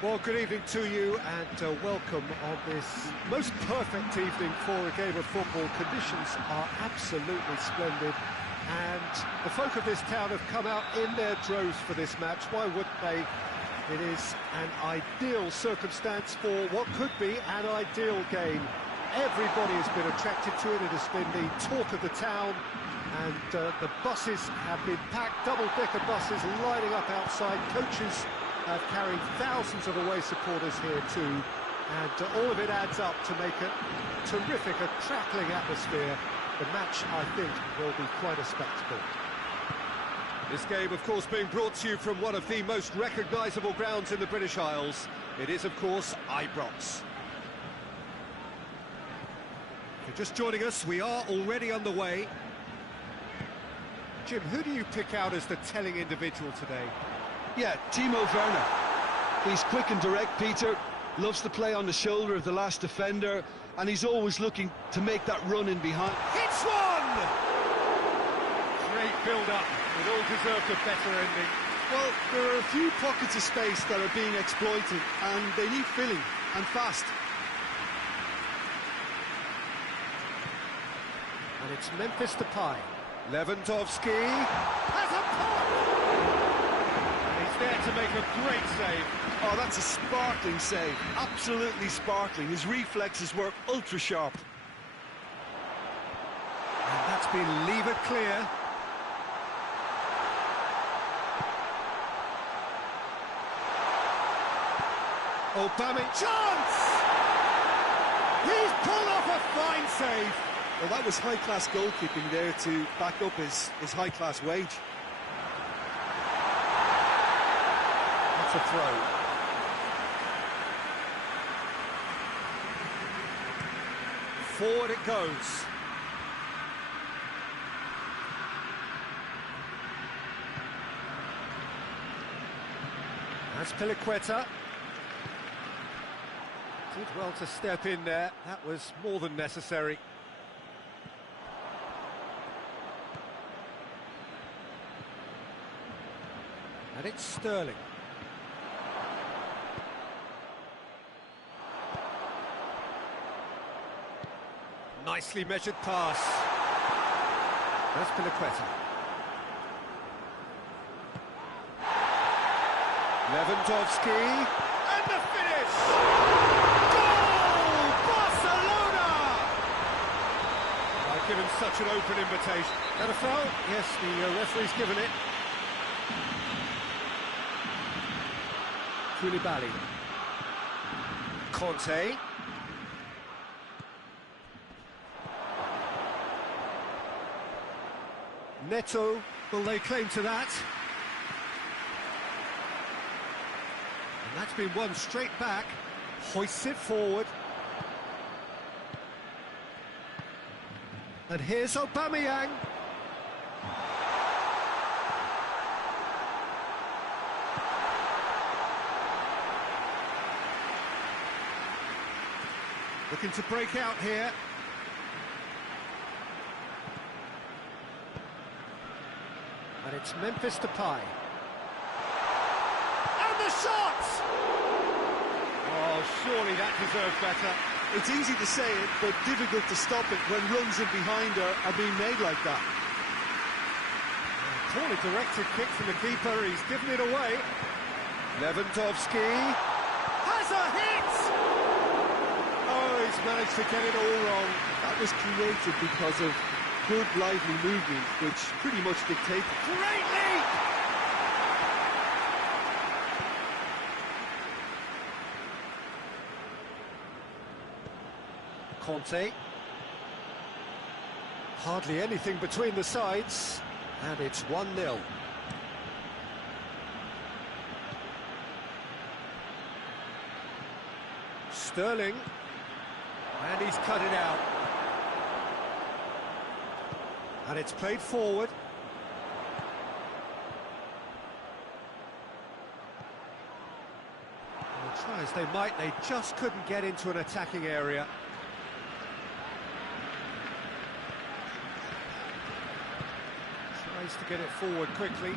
Well, good evening to you and welcome on this most perfect evening for a game of football. Conditions are absolutely splendid and the folk of this town have come out in their droves for this match. Why wouldn't they? It is an ideal circumstance for what could be an ideal game. Everybody has been attracted to it. It has been the talk of the town and the buses have been packed, double-decker buses lining up outside. Coaches have carried thousands of away supporters here too, and all of it adds up to make a terrific, a crackling atmosphere. The match, I think, will be quite a spectacle. This game, of course, being brought to you from one of the most recognisable grounds in the British Isles. It is, of course, Ibrox. If you're just joining us, we are already underway. Jim, who do you pick out as the telling individual today? Yeah, Timo Werner. He's quick and direct, Peter, loves to play on the shoulder of the last defender, and he's always looking to make that run in behind. Hits one! Great build-up, it all deserved a better ending. Well, there are a few pockets of space that are being exploited, and they need filling, and fast. And it's Memphis Depay. Lewandowski has a pop! There to make a great save. Oh, that's a sparkling save, absolutely sparkling. His reflexes were ultra sharp. And that's been levered clear. Aubameyang, chance! He's pulled off a fine save. Well, that was high-class goalkeeping there to back up his high-class wage. A throw. Forward it goes. That's Piliqueta. Did well to step in there. That was more than necessary. And it's Sterling. Nicely measured pass. That's Piliqueta. Lewandowski. And the finish! Goal! Barcelona! I've given such an open invitation. And a foul? Yes, the referee's given it. Koulibaly. Conte. Neto will lay claim to that. And that's been won straight back. Hoists it forward. And here's Aubameyang. Looking to break out here. And it's Memphis Depay. And the shot! Oh, surely that deserves better. It's easy to say it, but difficult to stop it when runs in behind are being made like that. Poorly directed kick from the keeper, he's given it away. Lewandowski has a hit! Oh, he's managed to get it all wrong. That was created because of good, lively movement, which pretty much dictates. Great leap! Conte. Hardly anything between the sides, and it's 1-0. Sterling, and he's cut it out. And it's played forward. Well, try as they might, they just couldn't get into an attacking area. Tries to get it forward quickly.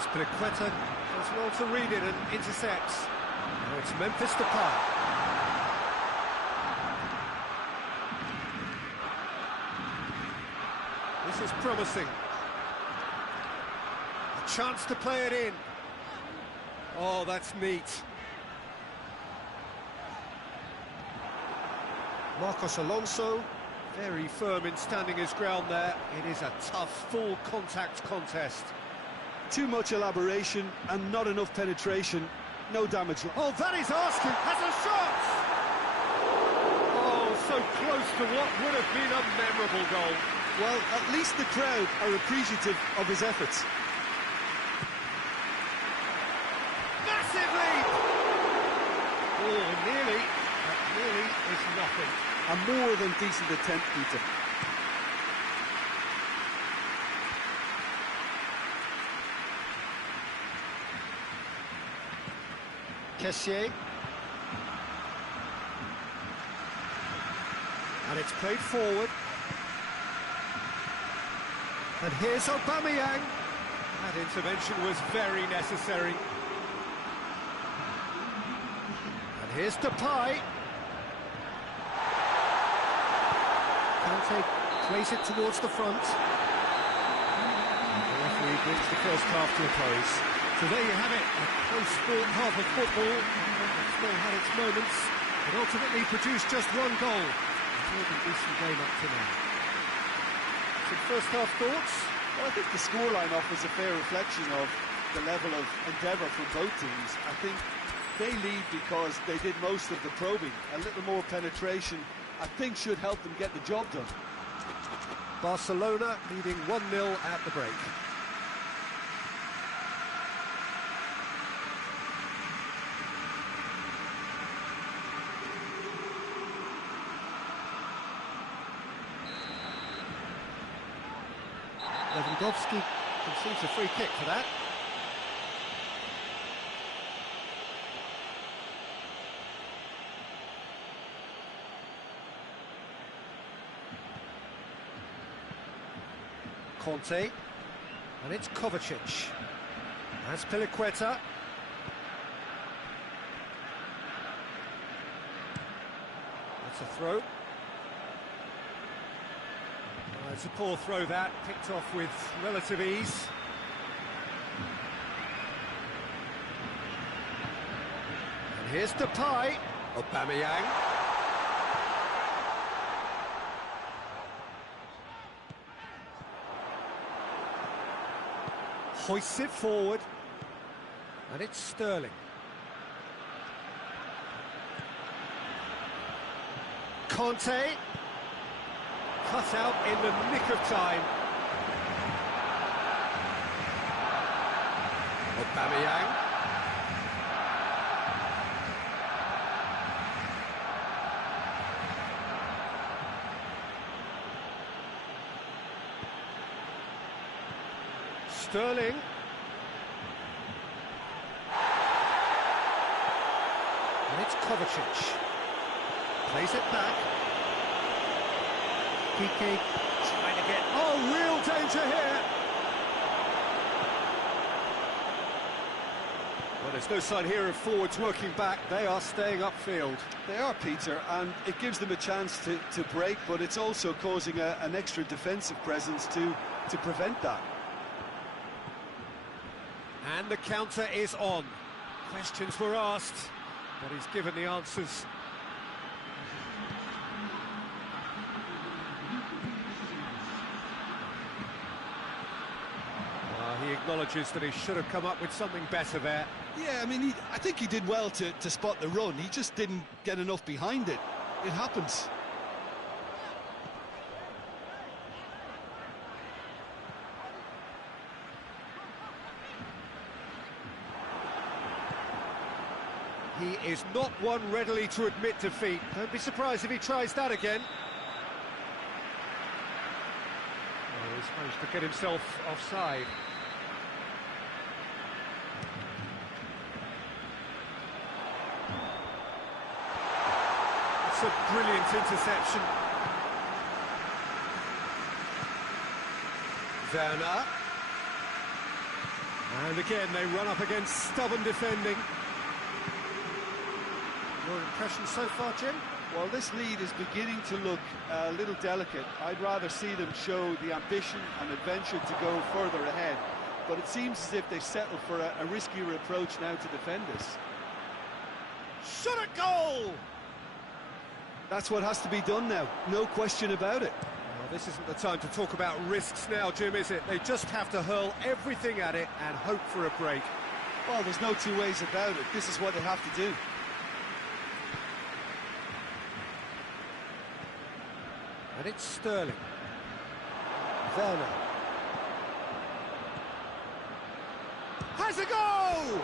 Azpilicueta does well to read it and intercepts. Now it's Memphis Depay. This is promising. A chance to play it in. Oh, that's neat. Marcos Alonso, very firm in standing his ground there. It is a tough, full contact contest. Too much elaboration and not enough penetration. No damage. Oh, that is asking. Has a shot! Oh, so close to what would have been a memorable goal. Well, at least the crowd are appreciative of his efforts. Massive lead! Oh, nearly. That nearly is nothing. A more than decent attempt, Peter. Kessié. And it's played forward. And here's Aubameyang. That intervention was very necessary. And here's Depay. Kante plays it towards the front. The referee brings the first half to a close. So there you have it, a close sport half of football. It's still had its moments, but ultimately produced just one goal. It's all been decent game up to now. Some first half thoughts? Well, I think the scoreline offers a fair reflection of the level of endeavour from both teams. I think they lead because they did most of the probing. A little more penetration, I think, should help them get the job done. Barcelona leading 1-0 at the break. Lewandowski concedes a free kick for that. Conte, and it's Kovacic. Azpilicueta. That's a throw. It's a poor throw that, picked off with relative ease. And here's Depay. Aubameyang. Hoists it forward. And it's Sterling. Conte. Cut out in the nick of time. Aubameyang. Sterling. And it's Kovacic. Plays it back. Piqué trying to get... Oh, real danger here! Well, there's no sign here of forwards working back. They are staying upfield. They are, Peter, and it gives them a chance to break, but it's also causing an extra defensive presence to prevent that. And the counter is on. Questions were asked, but he's given the answers. He acknowledges that he should have come up with something better there. Yeah, I mean, I think he did well to spot the run. He just didn't get enough behind it. It happens. He is not one readily to admit defeat. Don't be surprised if he tries that again. Oh, he's managed to get himself offside. It's a brilliant interception. Werner. And again, they run up against stubborn defending. Your impression so far, Jim? Well, this lead is beginning to look a little delicate. I'd rather see them show the ambition and adventure to go further ahead. But it seems as if they settle for a riskier approach now to defend this. Shot at goal! That's what has to be done now, no question about it. Well, this isn't the time to talk about risks now, Jim, is it? They just have to hurl everything at it and hope for a break. Well, there's no two ways about it. This is what they have to do. And it's Sterling. Werner. Has a goal!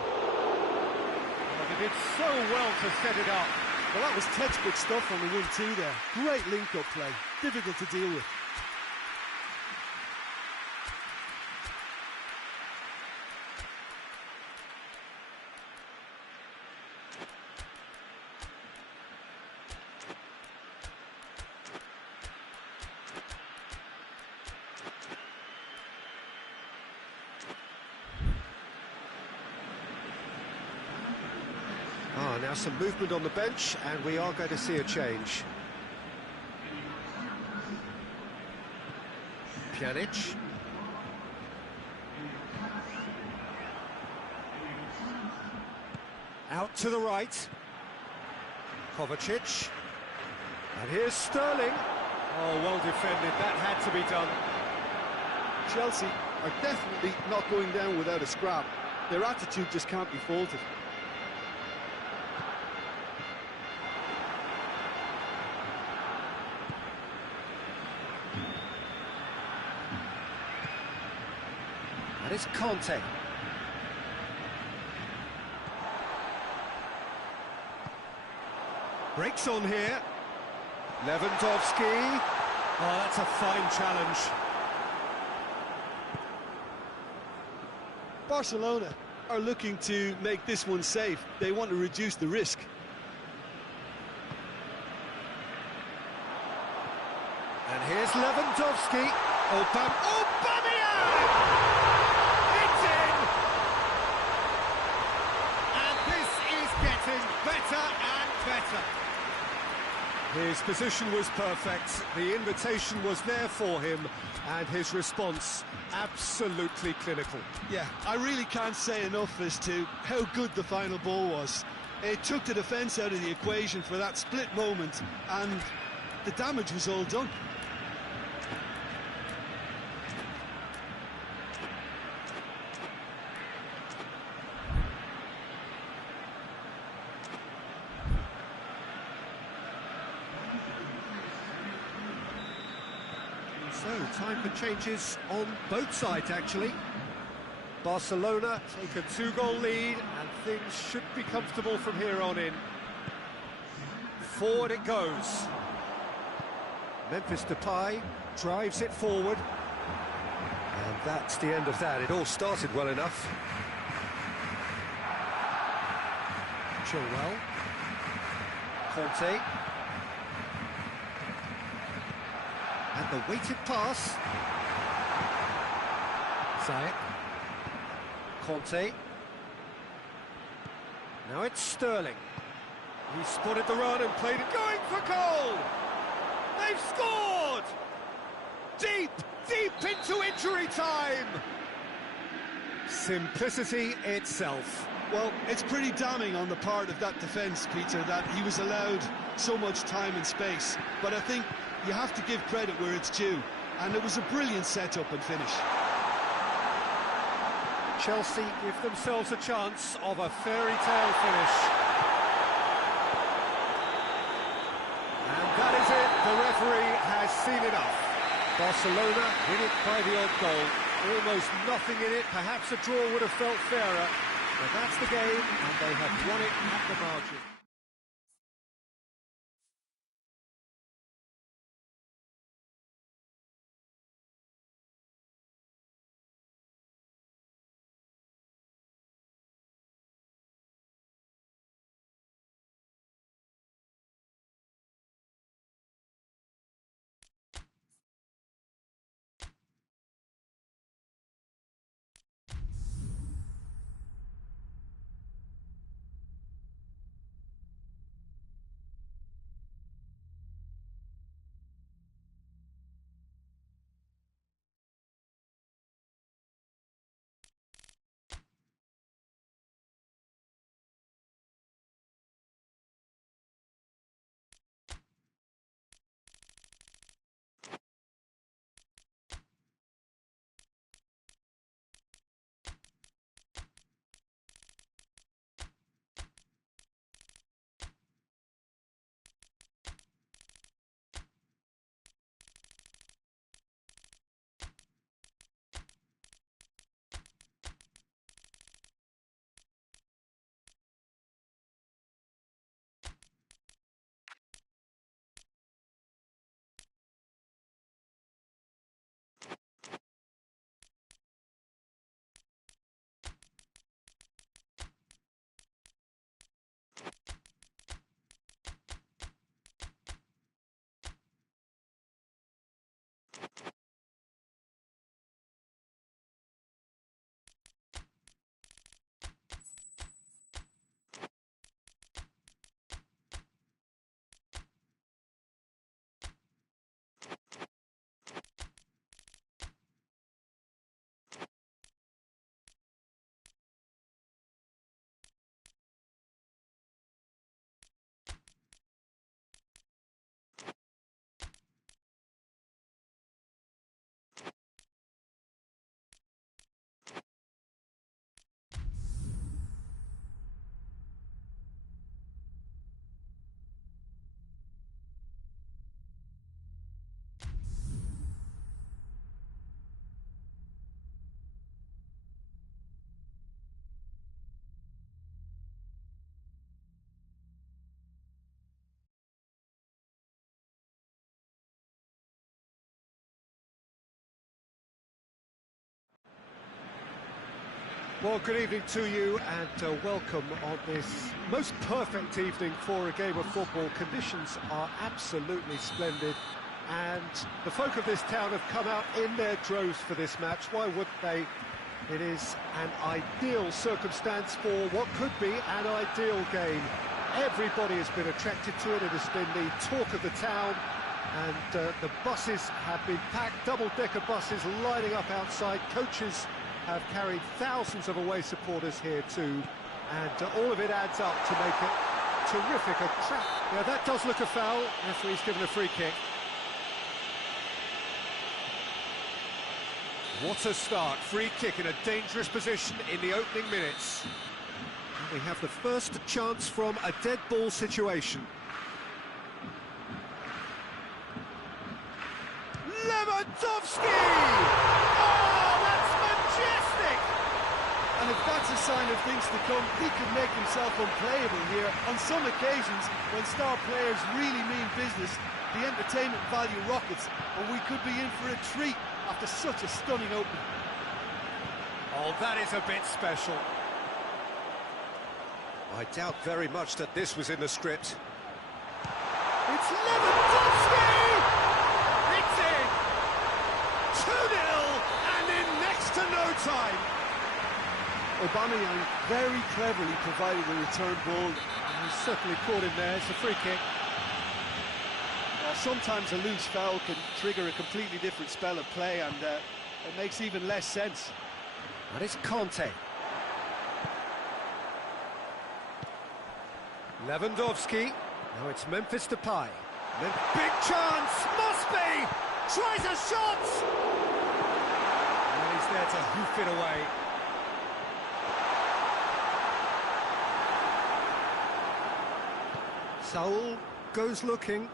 Oh, they did so well to set it up. Well, that was textbook stuff on the 1-2 there. Great link-up play. Difficult to deal with. Now some movement on the bench, and we are going to see a change. Pjanic. Out to the right. Kovacic. And here's Sterling. Oh, well defended. That had to be done. Chelsea are definitely not going down without a scrap. Their attitude just can't be faulted. That is Conte. Breaks on here. Lewandowski. Oh, that's a fine challenge. Barcelona are looking to make this one safe. They want to reduce the risk. And here's Lewandowski. Aubameyang! It's in! And this is getting better and better. His position was perfect, the invitation was there for him, and his response absolutely clinical. Yeah, I really can't say enough as to how good the final ball was. It took the defence out of the equation for that split moment, and the damage was all done. So, time for changes on both sides, actually. Barcelona take a 2-goal lead, and things should be comfortable from here on in. Forward it goes. Memphis Depay drives it forward. And that's the end of that. It all started well enough. Chilwell. Conte. And the weighted pass. Ziyech. Conte. Now it's Sterling. He spotted the run and played it, going for goal! They've scored! Deep, deep into injury time! Simplicity itself. Well, it's pretty damning on the part of that defence, Peter, that he was allowed so much time and space. But I think you have to give credit where it's due, and it was a brilliant setup and finish. Chelsea give themselves a chance of a fairy tale finish. And that is it, the referee has seen enough. Barcelona win it by the odd goal, almost nothing in it, perhaps a draw would have felt fairer, but that's the game, and they have won it at the margin. Well, good evening to you and welcome on this most perfect evening for a game of football. Conditions are absolutely splendid and the folk of this town have come out in their droves for this match. Why wouldn't they? It is an ideal circumstance for what could be an ideal game. Everybody has been attracted to it. It has been the talk of the town, and the buses have been packed, double-decker buses lining up outside. Coaches have carried thousands of away supporters here too, and all of it adds up to make it terrific. Yeah, that does look a foul. Referee's given a free kick. What a start. Free kick in a dangerous position in the opening minutes. And we have the first chance from a dead ball situation. Lewandowski! Oh, that's majestic! And if that's a sign of things to come, he could make himself unplayable here. On some occasions, when star players really mean business, the entertainment value rockets, and we could be in for a treat after such a stunning opening. Oh, that is a bit special. I doubt very much that this was in the script. It's Lewandowski! It's in! 2-0, and in next to no time. Aubameyang very cleverly provided a return ball. He's certainly caught him there. It's a free kick. Sometimes a loose foul can trigger a completely different spell of play, and it makes even less sense. And it's Conte. Lewandowski. Now it's Memphis Depay. Big chance! Must be! Tries a shot! And he's there to hoof it away. Saul goes looking.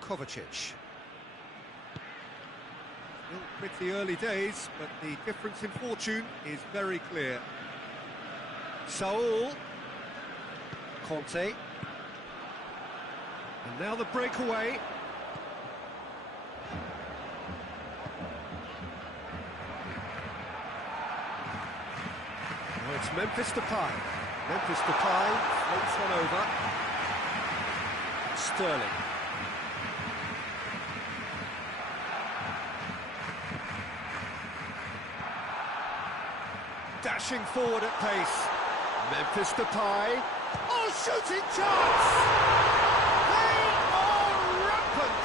Kovacic. Still pretty early days, but the difference in fortune is very clear. Saul. Conte. And now the breakaway. Now it's Memphis Depay. Memphis Depay floats one over. Sterling. Dashing forward at pace. Memphis Depay. Oh, shooting chance! They are rampant!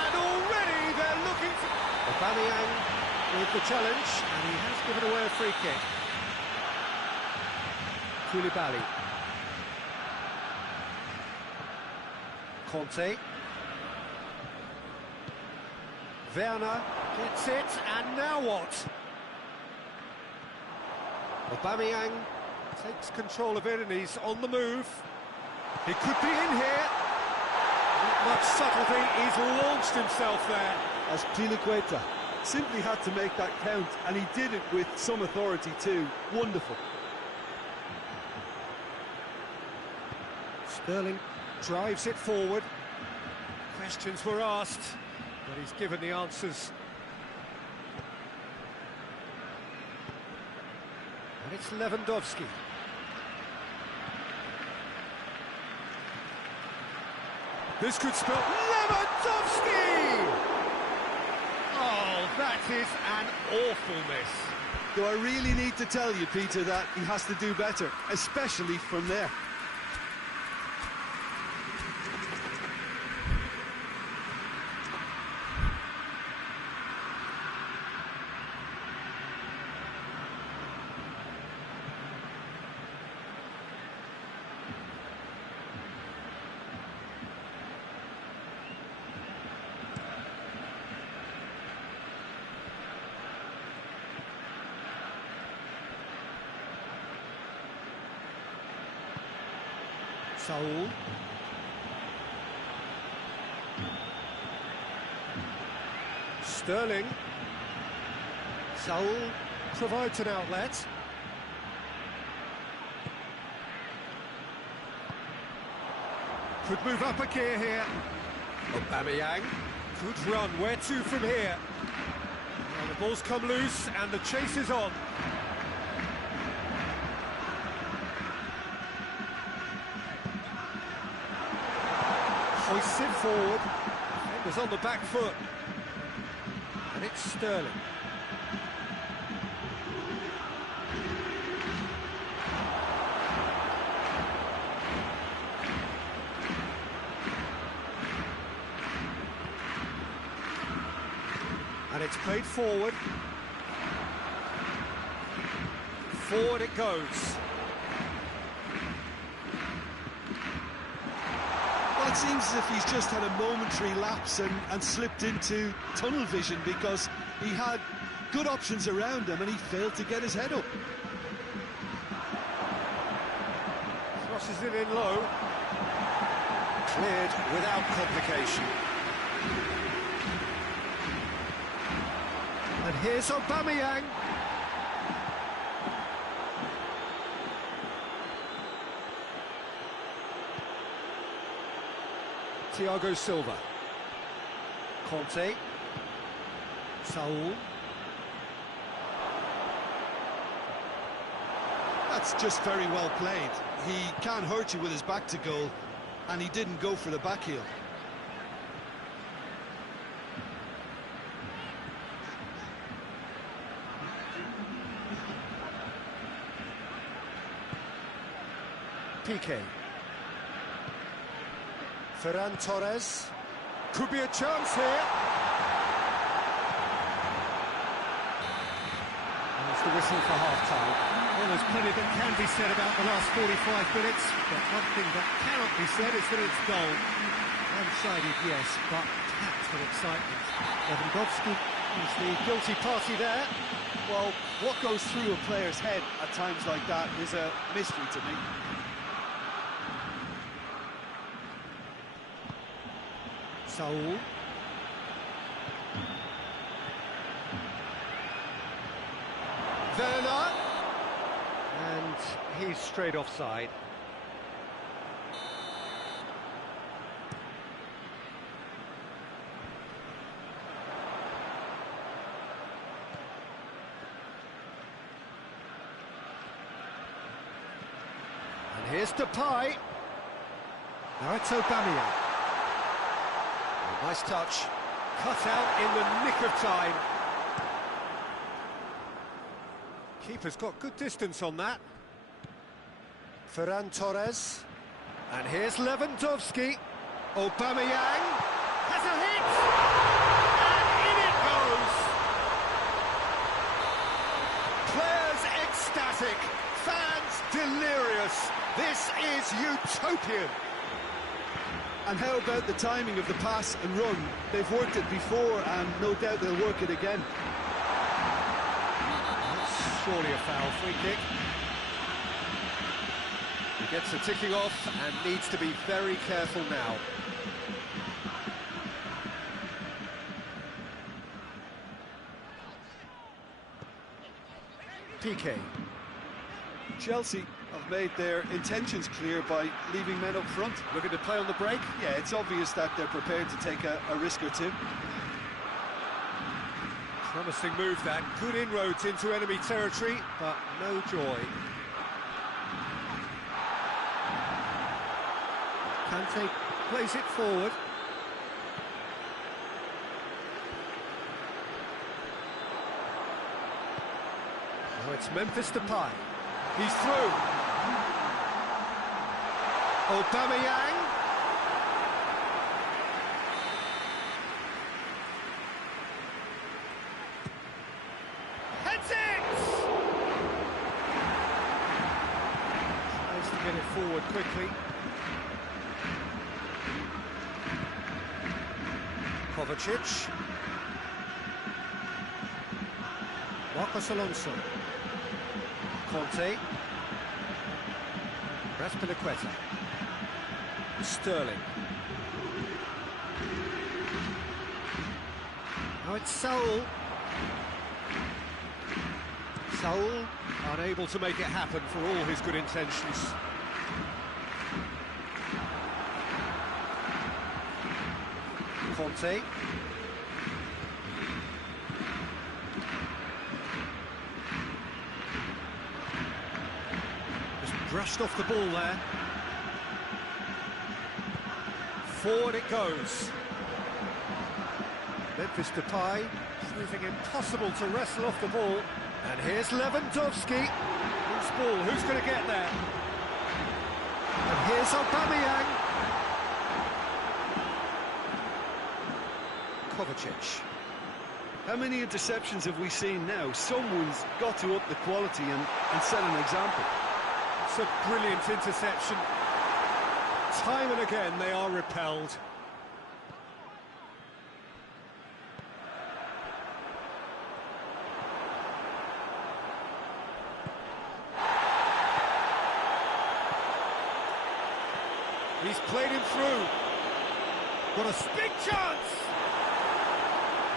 And already they're looking to... Aubameyang with the challenge, and he has given away a free kick. Koulibaly. Conte. Werner gets it, and now what? Aubameyang takes control of it and he's on the move. He could be in here. Not much subtlety, he's launched himself there. Azpilicueta simply had to make that count, and he did it with some authority too. Wonderful. Sterling drives it forward. Questions were asked, but he's given the answers. And it's Lewandowski. This could spell Lewandowski! Oh, that is an awful miss. Do I really need to tell you, Peter, that he has to do better, especially from there? Saul. Sterling. Saul provides an outlet. Could move up a gear here. Aubameyang. Good run. Where to from here? Now the ball's come loose and the chase is on. Hoists it forward. Defenders on the back foot. And it's Sterling. And it's played forward. Forward it goes. Well, it seems as if he's just had a momentary lapse and slipped into tunnel vision, because he had good options around him and he failed to get his head up. Crosses it in low. Cleared without complication. And here's Aubameyang. Thiago Silva. Conte. Saul. That's just very well played. He can't hurt you with his back to goal, and he didn't go for the back heel. Piqué. Ferran Torres. Could be a chance here. And it's the whistle for half-time. Well, there's plenty that can be said about the last 45 minutes, but one thing that cannot be said is that it's dull. One-sided, yes, but packed with excitement. Lewandowski is the guilty party there. Well, what goes through a player's head at times like that is a mystery to me. Saul. Werner. And he's straight offside. And here's Depay. Now it's Aubameyang. Nice touch, cut out in the nick of time. Keeper's got good distance on that. Ferran Torres. And here's Lewandowski. Aubameyang has a hit! And in it goes! Players ecstatic, fans delirious. This is utopian. And how about the timing of the pass and run? They've worked it before, and no doubt they'll work it again. That's surely a foul. Free kick. He gets the ticking off and needs to be very careful now. Piqué. Chelsea have made their intentions clear by leaving men up front. Looking to play on the break? Yeah, it's obvious that they're prepared to take a risk or two. Promising move that. Good inroads into enemy territory, but no joy. Kante plays it forward. Now it's Memphis Depay. He's through. Aubameyang. Heads it! Tries to get it forward quickly. Kovacic. Marcos Alonso. Conte. Azpilicueta. Sterling. Now it's Saul. Saul unable to make it happen for all his good intentions. Conte. Just brushed off the ball there. Forward it goes. Memphis Depay, proving impossible to wrestle off the ball. And here's Lewandowski. Who's ball? Who's going to get there? And here's Aubameyang. Kovacic. How many interceptions have we seen now? Someone's got to up the quality and set an example. It's a brilliant interception. Time and again they are repelled. He's played him through. Got a big chance!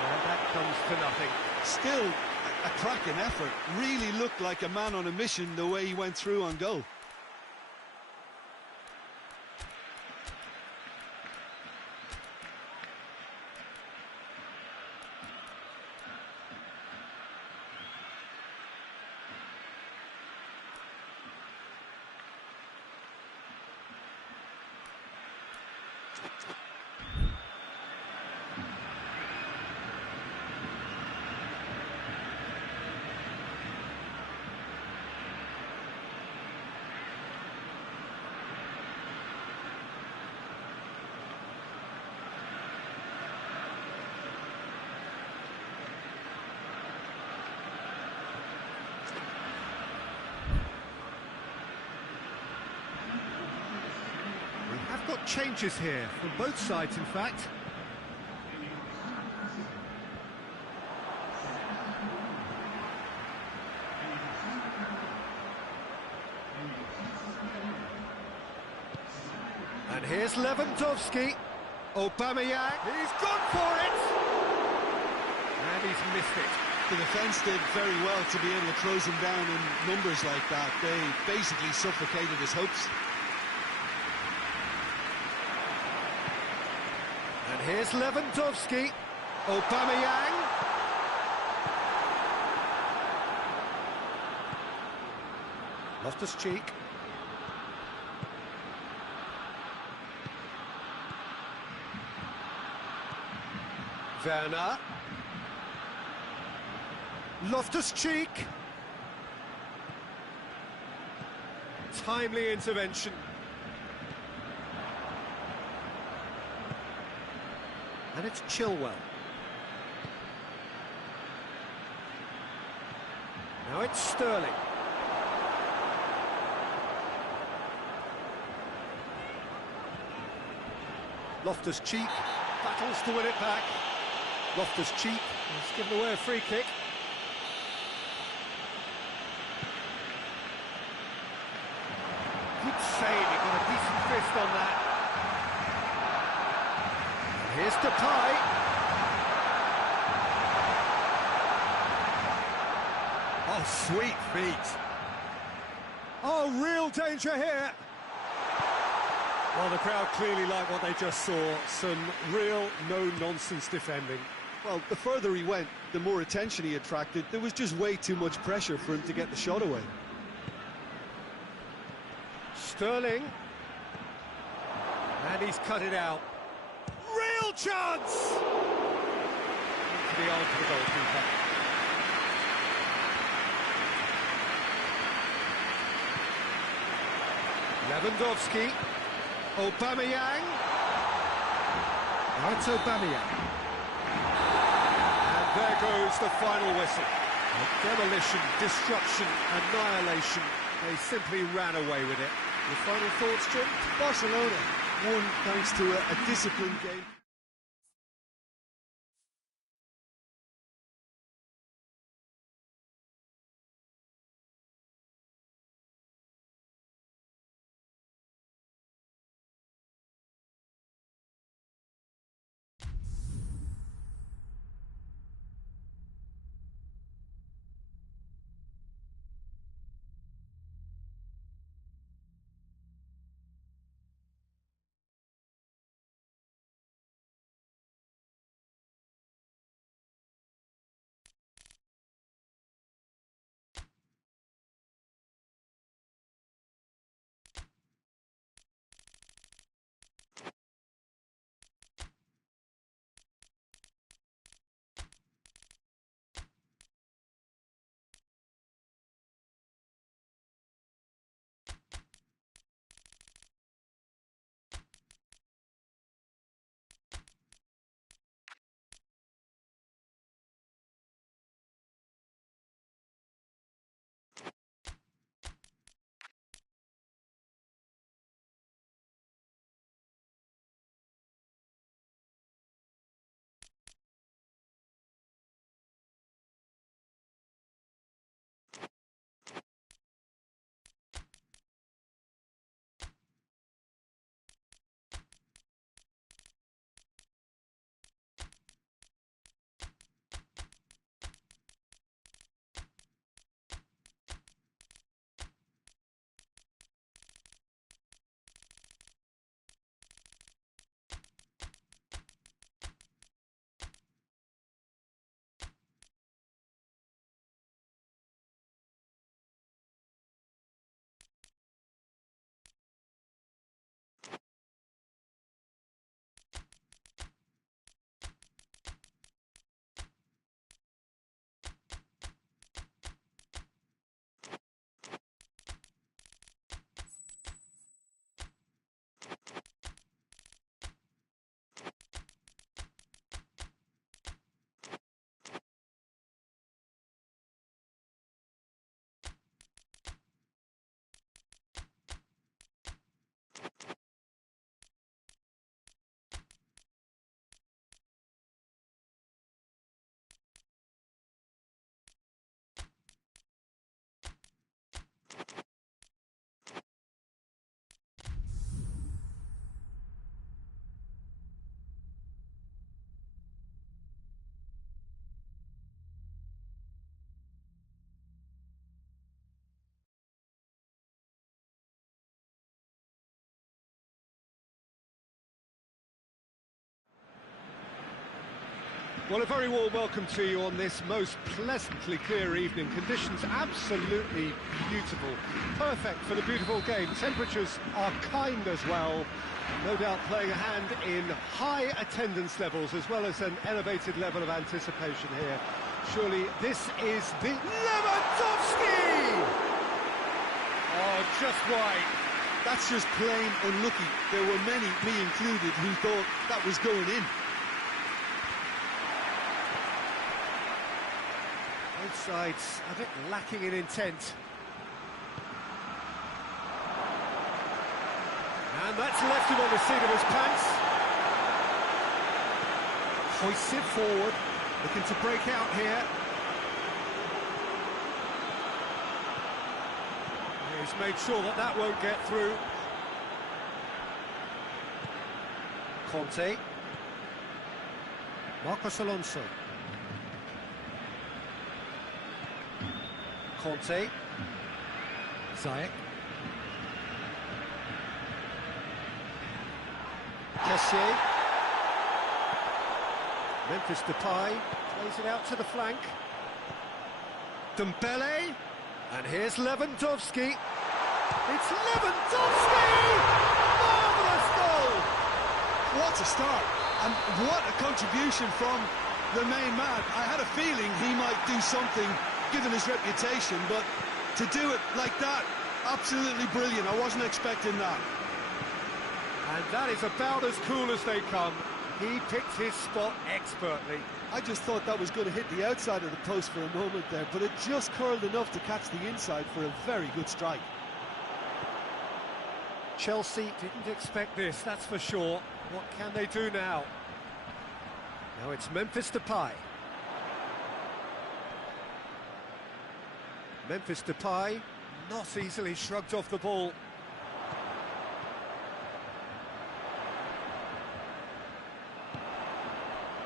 And that comes to nothing. Still a cracking effort. Really looked like a man on a mission the way he went through on goal. I've got changes here from both sides, in fact. And here's Lewandowski. Aubameyang, he's gone for it! And he's missed it. The defence did very well to be able to close him down in numbers like that. They basically suffocated his hopes. And here's Lewandowski. Aubameyang. Loftus-Cheek. Werner. Loftus-Cheek. Timely intervention. And it's Chilwell. Now it's Sterling. Loftus-Cheek battles to win it back. Loftus-Cheek has given away a free kick. Good save, he got a decent fist on that. Here's Depay. Oh, sweet feet. Oh, real danger here. Well, the crowd clearly like what they just saw. Some real no-nonsense defending. Well, the further he went, the more attention he attracted. There was just way too much pressure for him to get the shot away. Sterling. And he's cut it out. Real chance! Into the arms of the goalkeeper. Lewandowski. Aubameyang. Now it's Aubameyang. And there goes the final whistle. Demolition, destruction, annihilation. They simply ran away with it. Your final thoughts, Jim? Barcelona won thanks to a disciplined game. Well, a very warm welcome to you on this most pleasantly clear evening. Conditions absolutely beautiful, perfect for the beautiful game. Temperatures are kind as well, no doubt playing a hand in high attendance levels as well as an elevated level of anticipation here. Surely this is the Lewandowski! Oh, just right. That's just plain unlucky. There were many, me included, who thought that was going in. Both sides a bit lacking in intent. And that's left him on the seat of his pants. Hoists it forward, looking to break out here. He's made sure that that won't get through. Conte. Marcos Alonso. Conte. Ziyech. Kessié. Memphis Depay plays it out to the flank. Dembele. And here's Lewandowski. It's Lewandowski! Marvellous goal! What a start, and what a contribution from the main man. I had a feeling he might do something, given his reputation, but to do it like that, absolutely brilliant. I wasn't expecting that. And that is about as cool as they come. He picked his spot expertly. I just thought that was going to hit the outside of the post for a moment there, but it just curled enough to catch the inside for a very good strike. Chelsea didn't expect this, that's for sure. What can they do now? Now it's Memphis Depay. Memphis Depay, not easily shrugged off the ball.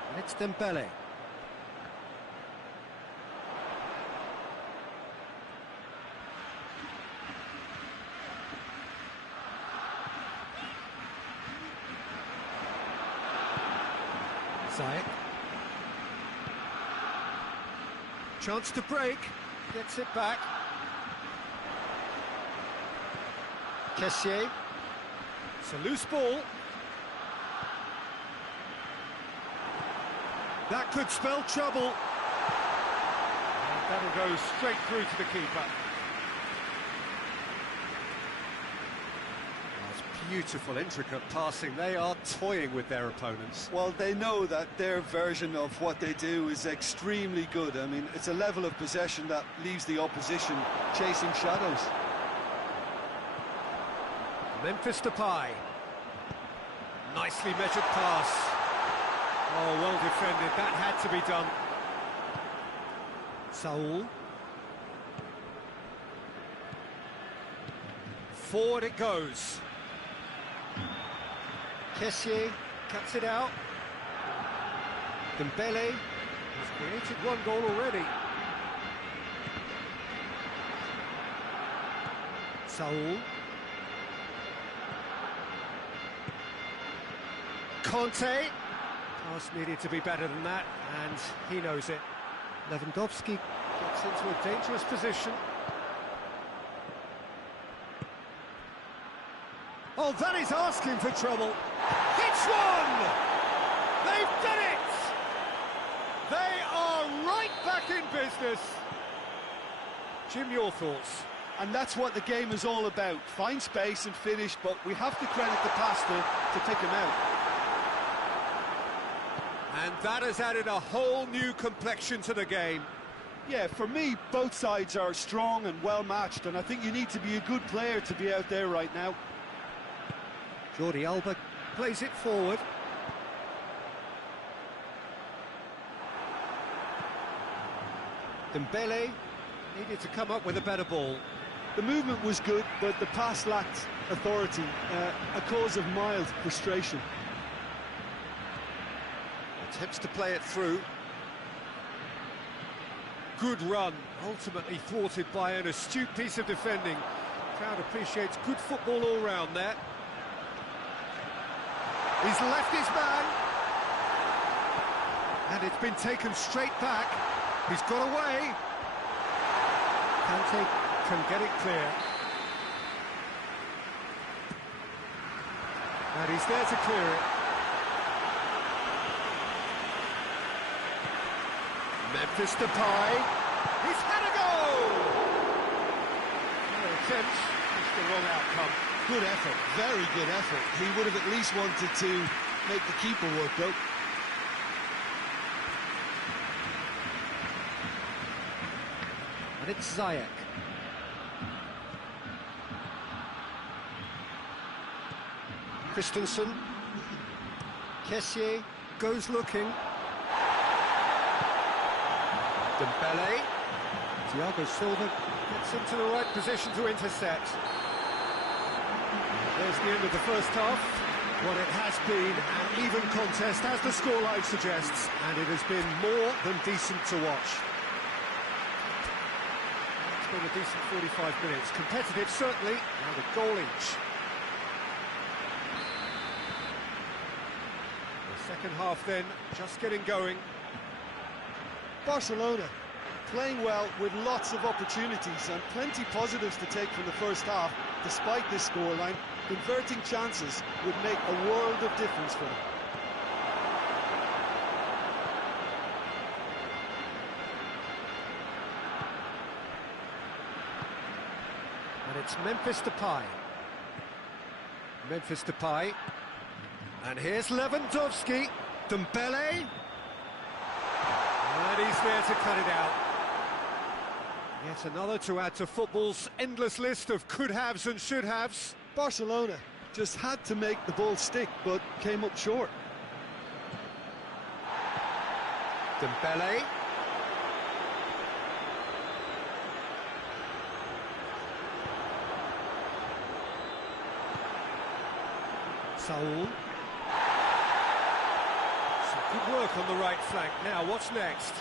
And it's Dembele. Ziyech. Chance to break. Gets it back. Kessié. It's a loose ball. That could spell trouble. And that'll go straight through to the keeper. Beautiful, intricate passing. They are toying with their opponents. Well, they know that their version of what they do is extremely good. I mean, it's a level of possession that leaves the opposition chasing shadows. Memphis Depay. Nicely measured pass. Oh, well defended. That had to be done. Saul. Forward it goes. Kessié cuts it out. Dembele has created one goal already. Saul. Conte. Pass needed to be better than that, and he knows it. Lewandowski gets into a dangerous position. Oh, that is asking for trouble. Hits one! They've done it! They are right back in business. Jim, your thoughts? And that's what the game is all about. Find space and finish, but we have to credit the passer to pick him out. And that has added a whole new complexion to the game. Yeah, for me, both sides are strong and well-matched, and I think you need to be a good player to be out there right now. Jordi Alba plays it forward. Dembele needed to come up with a better ball. The movement was good, but the pass lacked authority, a cause of mild frustration. Attempts to play it through. Good run, ultimately thwarted by an astute piece of defending. Crowd appreciates good football all round there. He's left his man. And it's been taken straight back. He's got away. Kante can get it clear. And he's there to clear it. Memphis Depay. He's had a goal! No attempt, just the wrong outcome. Good effort, very good effort. He would have at least wanted to make the keeper work, though. And it's Ziyech. Christensen. Kessié goes looking. Dembele. Thiago Silva gets into the right position to intercept. There's the end of the first half. What it has been an even contest, as the scoreline suggests, and it has been more than decent to watch. It's been a decent 45 minutes. Competitive, certainly, and a goal each. The second half, then, just getting going. Barcelona playing well with lots of opportunities and plenty positives to take from the first half, despite this scoreline. Converting chances would make a world of difference for them. And it's Memphis Depay. Memphis Depay. And here's Lewandowski. Dembele. And he's there to cut it out. Yet another to add to football's endless list of could-haves and should-haves. Barcelona just had to make the ball stick, but came up short. Dembele. Saul. Some good work on the right flank. Now, what's next?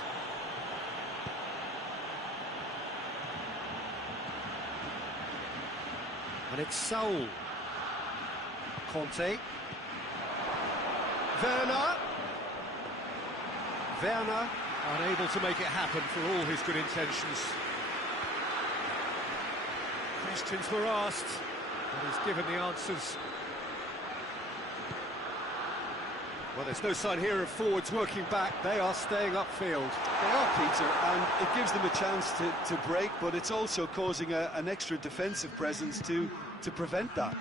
And it's Saul. Conte. Werner. Werner unable to make it happen for all his good intentions. Questions were asked, and he's given the answers. Well, there's no sign here of forwards working back. They are staying upfield. They are, Peter, and it gives them a chance to break, but it's also causing an extra defensive presence to prevent that.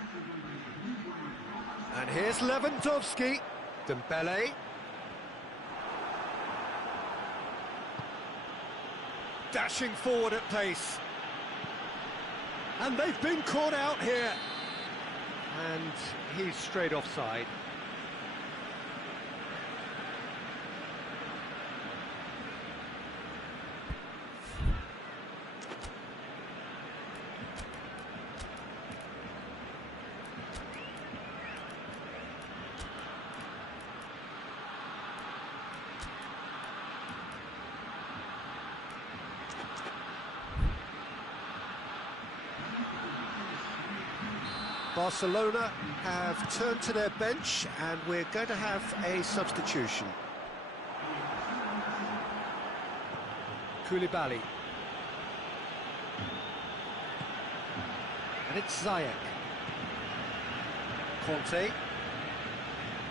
And here's Lewandowski. Dembele. Dashing forward at pace. And they've been caught out here. And he's straight offside. Barcelona have turned to their bench, and we're going to have a substitution. Koulibaly. And it's Ziyech. Conte.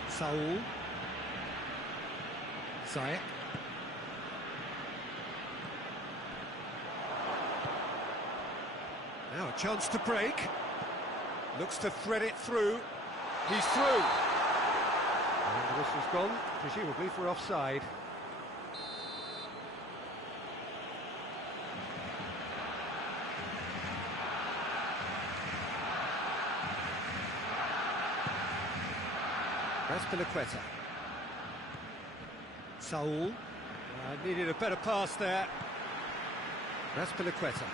Saul. Ziyech. Now a chance to break. Looks to thread it through. He's through. And the whistle's gone, presumably for offside. Azpilicueta. Saul. Needed a better pass there. Azpilicueta.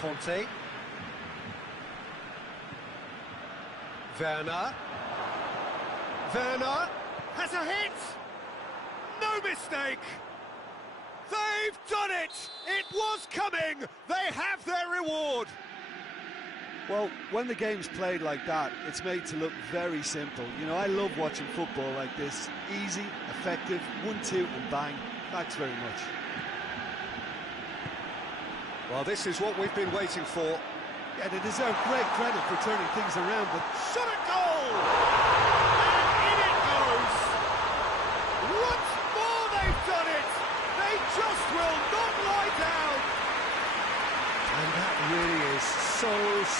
Conte. Werner. Werner has a hit! No mistake! They've done it! It was coming! They have their reward! Well, when the game's played like that, it's made to look very simple. You know, I love watching football like this. Easy, effective, 1-2 and bang. Thanks very much. Well, this is what we've been waiting for. Yeah, they deserve great credit for turning things around, but Shot a goal! And in it goes! Once more they've done it! They just will not lie down! And that really is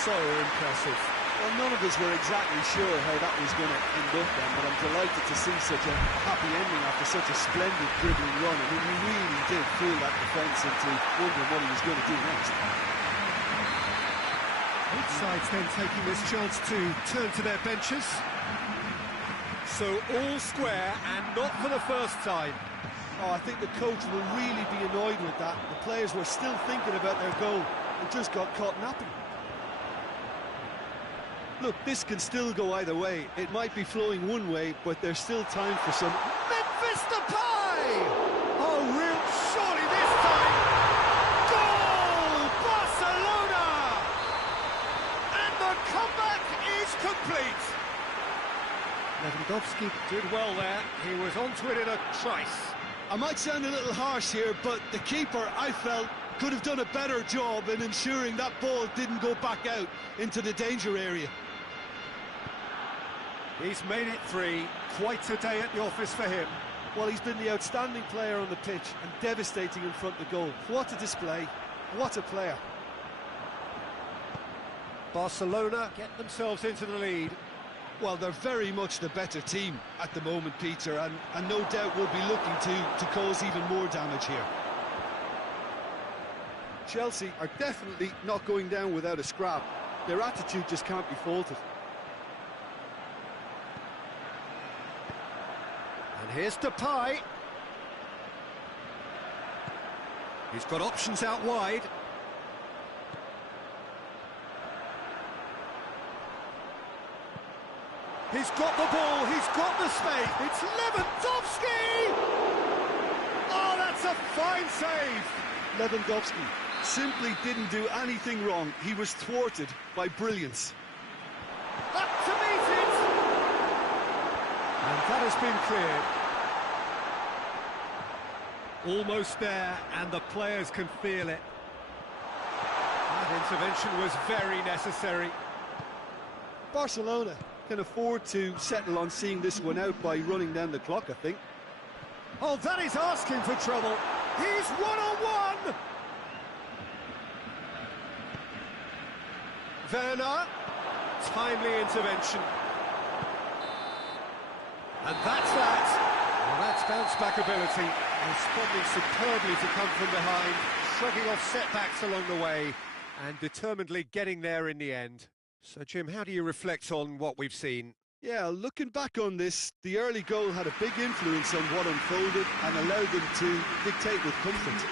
so impressive. well, none of us were exactly sure how that was going to end up then, but I'm delighted to see such a happy ending after such a splendid dribbling run. I mean, we really did fool that defence into wondering what he was going to do next. Both sides then taking this chance to turn to their benches. So all square, and not for the first time. Oh, I think the coach will really be annoyed with that. The players were still thinking about their goal and just got caught napping. Look, this can still go either way. It might be flowing one way, but there's still time for some... Memphis Depay! Oh, real, surely this time! Goal! Barcelona! And the comeback is complete! Lewandowski did well there. He was onto it in a trice. I might sound a little harsh here, but the keeper, I felt, could have done a better job in ensuring that ball didn't go back out into the danger area. He's made it three. Quite a day at the office for him. Well, he's been the outstanding player on the pitch and devastating in front of the goal. What a display. What a player. Barcelona get themselves into the lead. Well, they're very much the better team at the moment, Peter, and no doubt will be looking to cause even more damage here. Chelsea are definitely not going down without a scrap. Their attitude just can't be faulted. And here's Depay. He's got options out wide. He's got the ball, he's got the space. It's Lewandowski! Oh, that's a fine save! Lewandowski simply didn't do anything wrong. He was thwarted by brilliance. Up to meet it! And that has been cleared. Almost there, and the players can feel it. That intervention was very necessary. Barcelona can afford to settle on seeing this one out by running down the clock, I think. Oh, that is asking for trouble. He's one-on-one! Werner, timely intervention. And that's that. Well, that's bounce-back ability. Responding superbly to come from behind, shrugging off setbacks along the way, and determinedly getting there in the end. So, Jim, how do you reflect on what we've seen? Yeah, looking back on this, the early goal had a big influence on what unfolded and allowed them to dictate with comfort.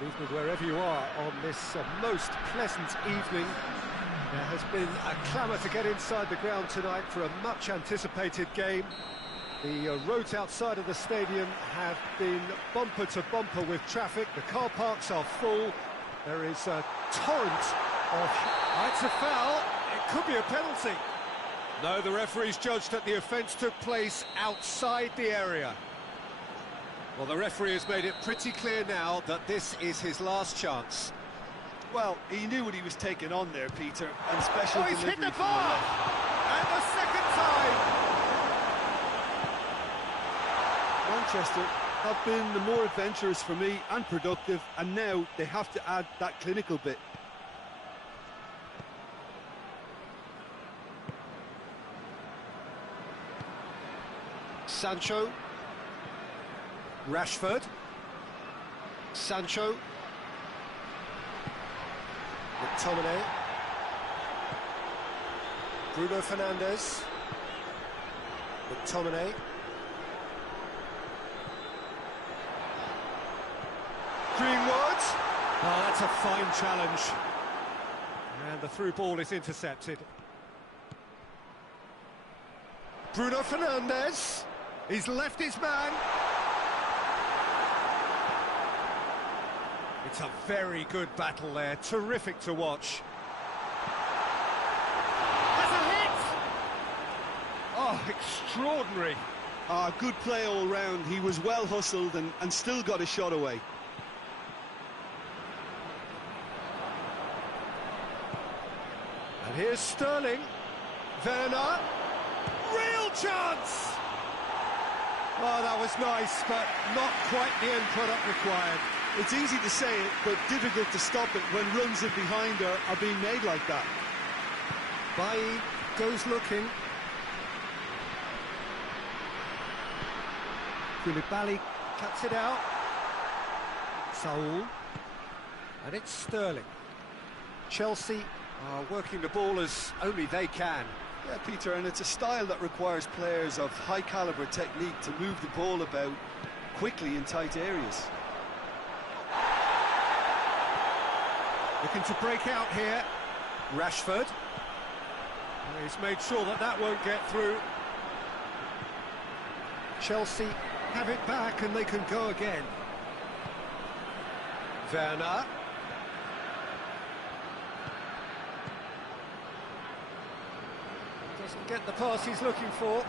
Good evening wherever you are on this most pleasant evening. There has been a clamour to get inside the ground tonight for a much-anticipated game. The roads outside of the stadium have been bumper to bumper with traffic. The car parks are full. There is a torrent of... It's a foul. It could be a penalty. No, the referee's judged that the offence took place outside the area. Well, the referee has made it pretty clear now that this is his last chance. Well, he knew what he was taking on there, Peter, and special he's hit the from bar! And the second time! Manchester have been the more adventurous for me and productive, and now they have to add that clinical bit. Sancho. Rashford. Sancho. McTominay. Bruno Fernandes. McTominay. Greenwood. Oh, that's a fine challenge. And the through ball is intercepted. Bruno Fernandes. He's left his man. It's a very good battle there. Terrific to watch. That's a hit! Oh, extraordinary. Good play all round. He was well hustled and still got a shot away. And here's Sterling. Werner. Real chance! Oh, that was nice, but not quite the end product required. It's easy to say it, but difficult to stop it when runs in behind are being made like that. Bailly goes looking. Koulibaly cuts it out. Saul. And it's Sterling. Chelsea are working the ball as only they can. Yeah, Peter, and it's a style that requires players of high calibre technique to move the ball about quickly in tight areas. Looking to break out here. Rashford. He's made sure that that won't get through. Chelsea have it back and they can go again. Werner. Doesn't get the pass he's looking for.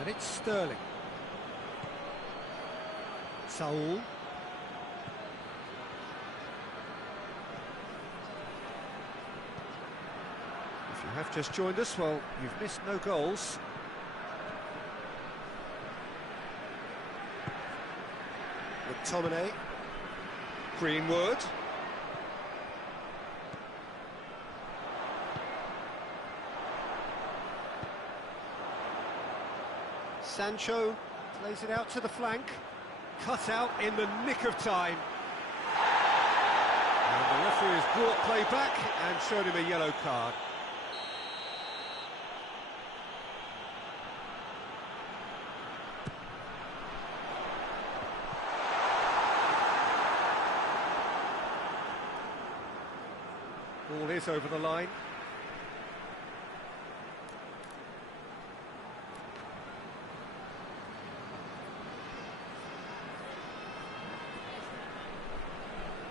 And it's Sterling. Saul. If you have just joined us, well, you've missed no goals. McTominay. Greenwood. Sancho plays it out to the flank. Cut out in the nick of time. And the referee has brought play back and shown him a yellow card. Ball is over the line.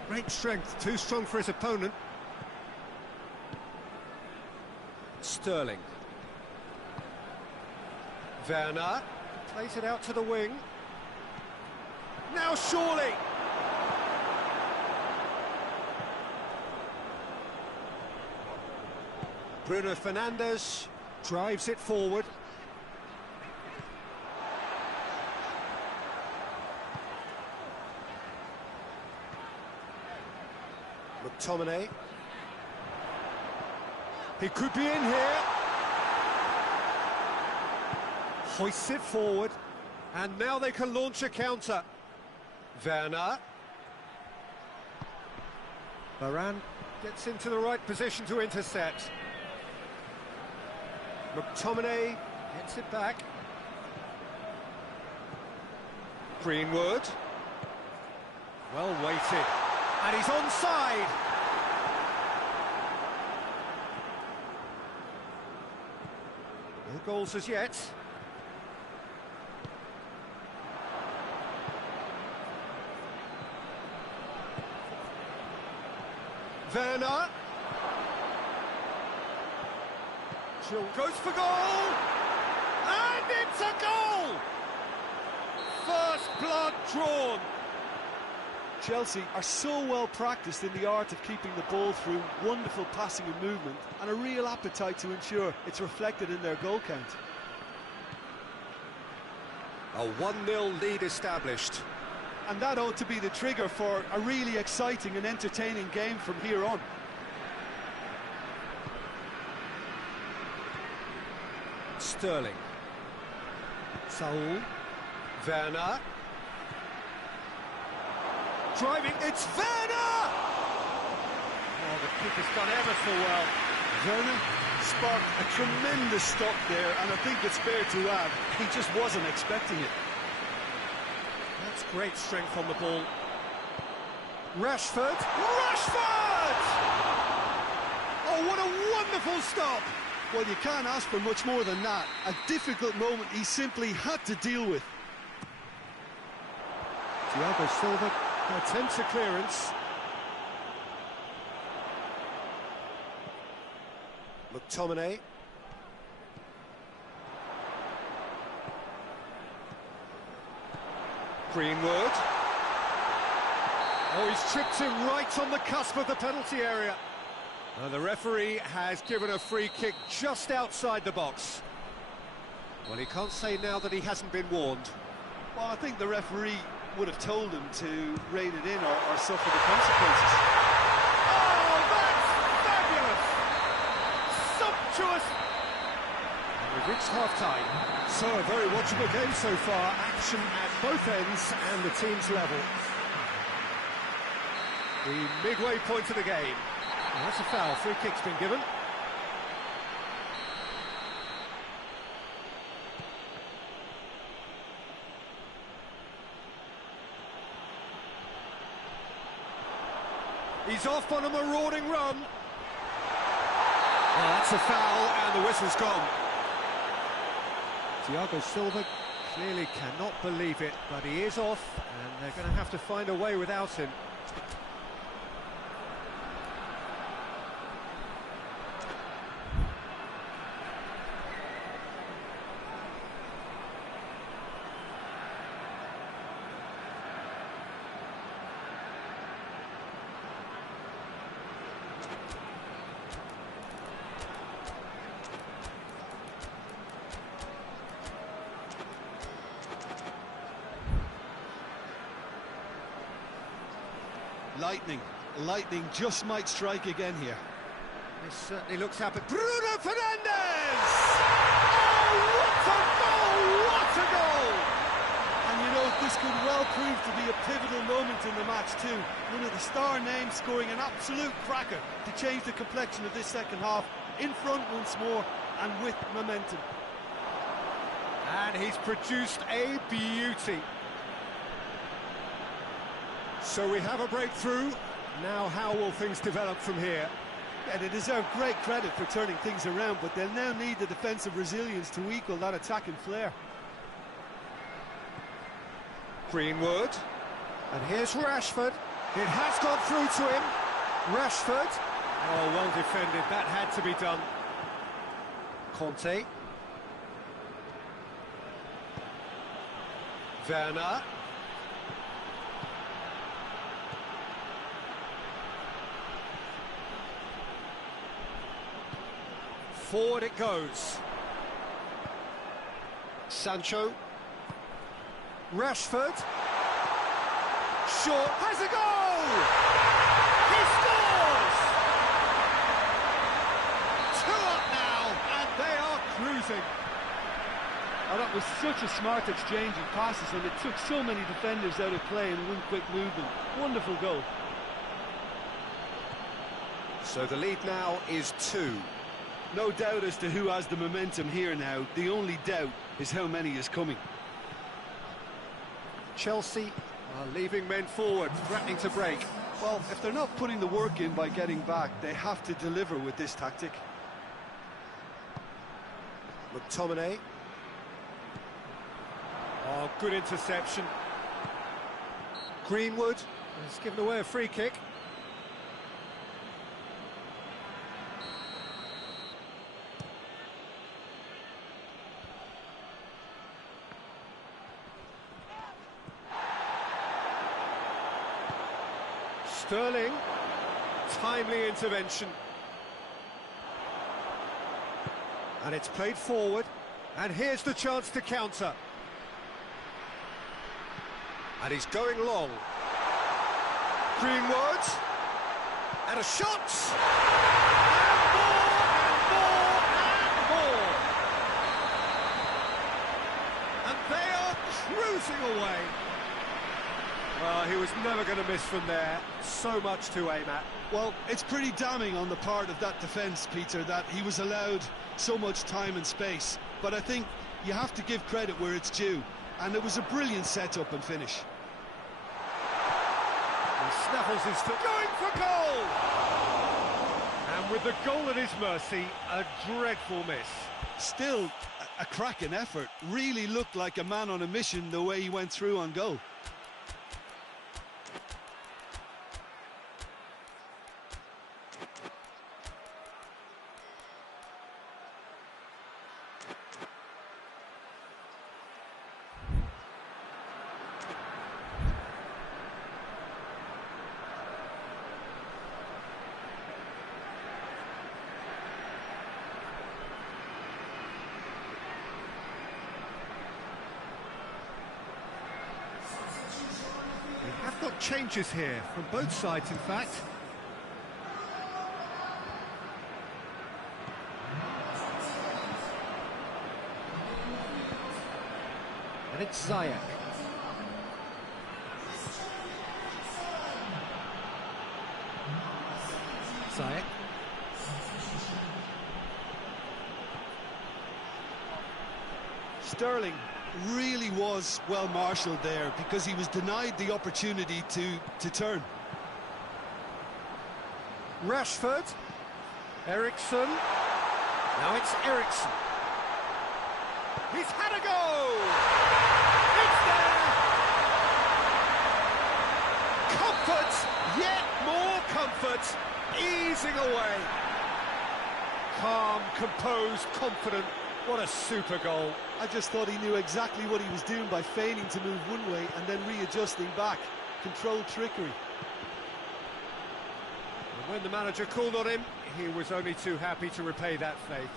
Great strength, too strong for his opponent. Sterling. Werner plays it out to the wing. Now surely! Bruno Fernandes drives it forward. McTominay. He could be in here. Hoists it forward. And now they can launch a counter. Werner. Varane gets into the right position to intercept. McTominay gets it back. Well weighted, and he's onside. No goals as yet. Werner. Goes for goal! And it's a goal! First blood drawn. Chelsea are so well practiced in the art of keeping the ball through wonderful passing and movement, and a real appetite to ensure it's reflected in their goal count. A 1-0 lead established. And that ought to be the trigger for a really exciting and entertaining game from here on. Sterling. Saul. Werner. Driving, it's Werner! Oh, the keeper's done ever so well. Werner sparked a tremendous stop there, and I think it's fair to add, he just wasn't expecting it. That's great strength on the ball. Rashford. Rashford! Oh, what a wonderful stop! Well, you can't ask for much more than that. A difficult moment he simply had to deal with. Thiago Silva attempts a clearance. McTominay. Greenwood. Oh, he's tripped him right on the cusp of the penalty area. And the referee has given a free kick just outside the box. Well, he can't say now that he hasn't been warned. Well, I think the referee would have told him to rein it in or suffer the consequences. Oh, that's fabulous! Sumptuous! And we've reached half-time. So, a very watchable game so far. Action at both ends and the team's level. The midway point of the game. Well, that's a foul. Free kick's been given. He's off on a marauding run. Well, that's a foul, and the whistle's gone. Thiago Silva clearly cannot believe it, but he is off, and they're going to have to find a way without him. Lightning just might strike again here. This certainly looks happy. Bruno Fernandes! Oh, what a goal! What a goal! And you know, this could well prove to be a pivotal moment in the match too. One of the star names scoring an absolute cracker to change the complexion of this second half. In front once more and with momentum. And he's produced a beauty. So we have a breakthrough. Now how will things develop from here? Yeah, they deserve great credit for turning things around, but they'll now need the defensive resilience to equal that attacking flair. Greenwood. And here's Rashford. It has gone through to him. Rashford. Oh, well defended. That had to be done. Conte. Werner. Forward it goes. Sancho. Rashford. Short. Has a goal! He scores! 2 up now, and they are cruising. Oh, that was such a smart exchange of passes, and it took so many defenders out of play in one quick movement. Wonderful goal. So the lead now is 2. No doubt as to who has the momentum here now. The only doubt is how many is coming. Chelsea Leaving men forward, threatening to break. Well, if they're not putting the work in by getting back, they have to deliver with this tactic. McTominay. Oh, good interception. Greenwood has given away a free kick. Sterling, timely intervention. And it's played forward, and here's the chance to counter. And he's going long. Greenwood, and a shot! And more, and more, and more! And they are cruising away. Well, he was never going to miss from there. So much to aim at. Well, it's pretty damning on the part of that defence, Peter, that he was allowed so much time and space. But I think you have to give credit where it's due. And it was a brilliant set-up and finish. He snaffles his foot, going for goal! And with the goal at his mercy, a dreadful miss. Still, a cracking effort. Really looked like a man on a mission the way he went through on goal. We have got changes here, from both sides in fact. And it's Ziyech. Ziyech. Sterling really was well marshalled there because he was denied the opportunity to turn. Rashford. Eriksen. Now it's Eriksen. He's had a go! It's there! Comfort! Yet more comfort! Easing away. Calm, composed, confident. What a super goal. I just thought he knew exactly what he was doing by feigning to move one way and then readjusting back. Controlled trickery. And when the manager called on him, he was only too happy to repay that faith.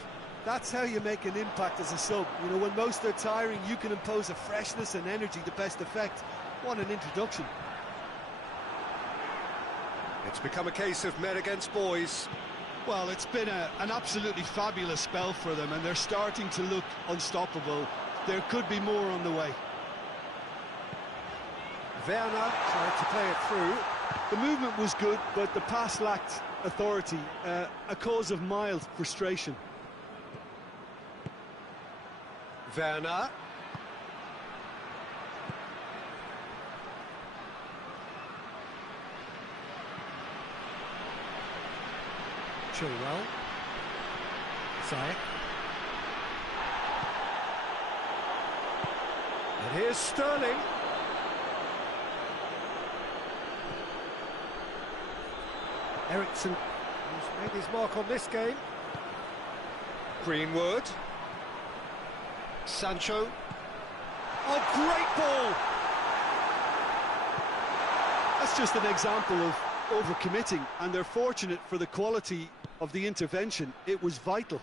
That's how you make an impact as a sub. You know, when most are tiring, you can impose a freshness and energy to best effect. What an introduction. It's become a case of men against boys. Well, it's been an absolutely fabulous spell for them, and they're starting to look unstoppable. There could be more on the way. Werner tried to play it through. The movement was good, but the pass lacked authority, a cause of mild frustration. Werner. Chilwell. Ziyech. And here's Sterling. Eriksen, who's made his mark on this game. Greenwood. Sancho. Oh, great ball! That's just an example of overcommitting, and they're fortunate for the quality of the intervention. It was vital.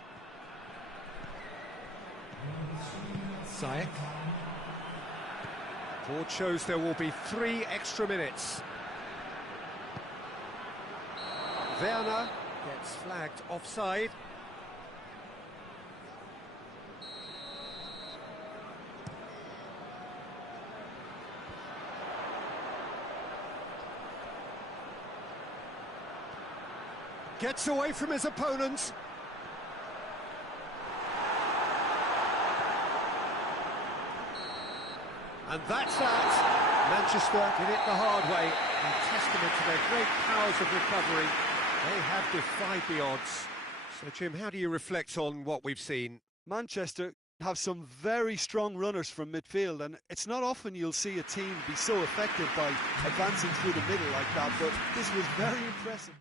Ziyech. Board shows there will be 3 extra minutes. Werner gets flagged offside. Gets away from his opponents. And that's that. Manchester did it the hard way, a testament to their great powers of recovery. They have defied the odds. So, Jim, how do you reflect on what we've seen? Manchester have some very strong runners from midfield, and it's not often you'll see a team be so effective by advancing through the middle like that, but this was very impressive.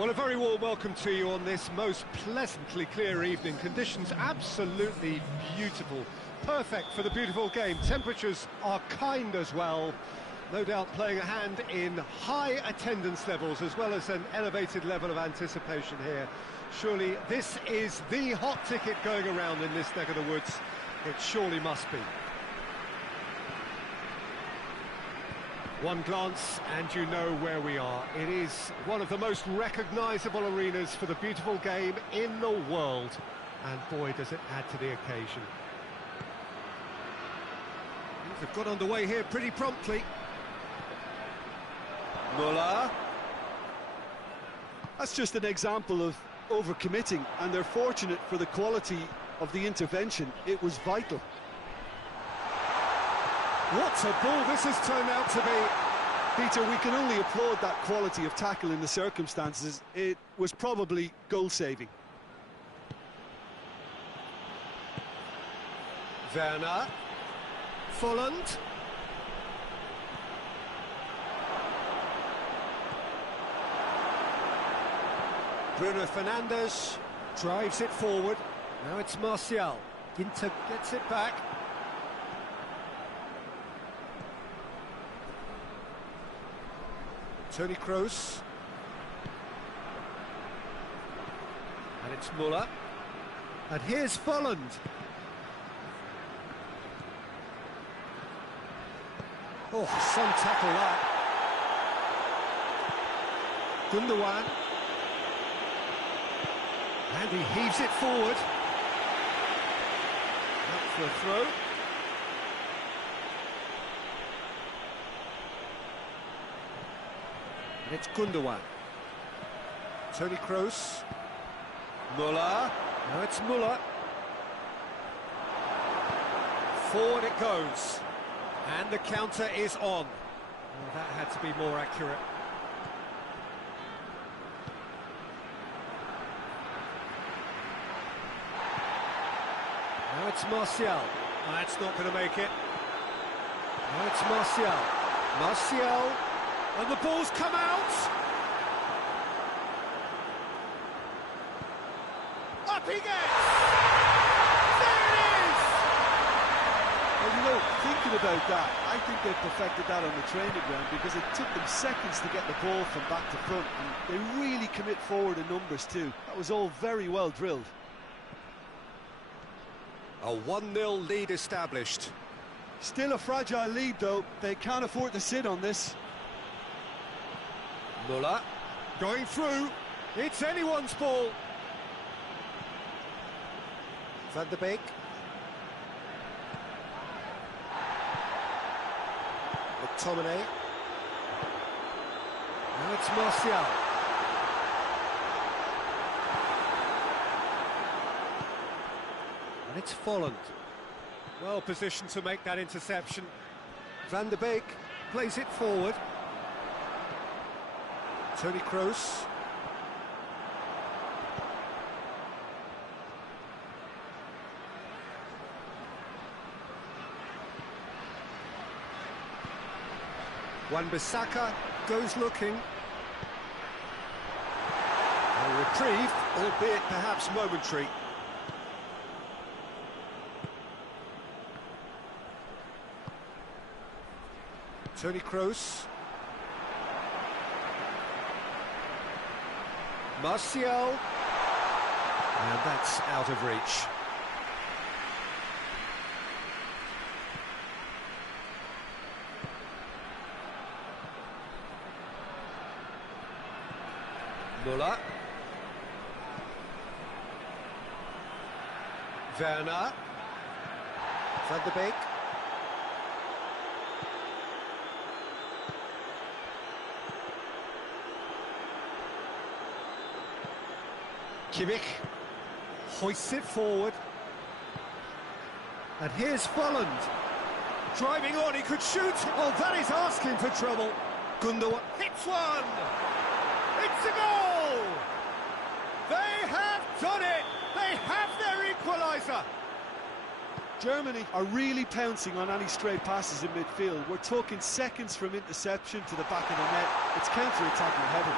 Well, a very warm welcome to you on this most pleasantly clear evening. Conditions absolutely beautiful. Perfect for the beautiful game. Temperatures are kind as well. No doubt playing a hand in high attendance levels as well as an elevated level of anticipation here. Surely this is the hot ticket going around in this neck of the woods. It surely must be. One glance and you know where we are. It is one of the most recognisable arenas for the beautiful game in the world. And boy, does it add to the occasion. Things have got underway here pretty promptly. Muller. That's just an example of overcommitting, and they're fortunate for the quality of the intervention. It was vital. What a ball this has turned out to be. Peter, we can only applaud that quality of tackle in the circumstances. It was probably goal-saving. Werner. Folland. Bruno Fernandes drives it forward. Now it's Martial. Ginter gets it back. Toni Kroos. And it's Muller. And here's Folland. Oh, some tackle that. Gundogan. And he heaves it forward. Up for a throw. And it's Gundogan. Toni Kroos. Muller. Now it's Muller. Forward it goes. And the counter is on. Well, that had to be more accurate. Now it's Martial. That's not going to make it. Now it's Martial. Martial. And the ball's come out. Up he gets. There it is. Well, you know, thinking about that, I think they perfected that on the training ground, because it took them seconds to get the ball from back to front, and they really commit forward in numbers too. That was all very well drilled. A 1-0 lead established. Still a fragile lead though, they can't afford to sit on this. Muller going through, it's anyone's ball. Van der Beek. McTominay. Now it's Martial. And it's Folland. Well positioned to make that interception. Van der Beek plays it forward. Toni Kroos. Wan-Bissaka goes looking. A reprieve, albeit perhaps momentary. Toni Kroos. Martial. And that's out of reach. Muller. Werner. Van der Beek. Kimmich hoists it forward. And here's Folland. Driving on, he could shoot. Oh, that is asking for trouble. Gundogan hits one. It's a goal! They have done it! They have their equaliser! Germany are really pouncing on any stray passes in midfield. We're talking seconds from interception to the back of the net. It's counter-attacking heaven.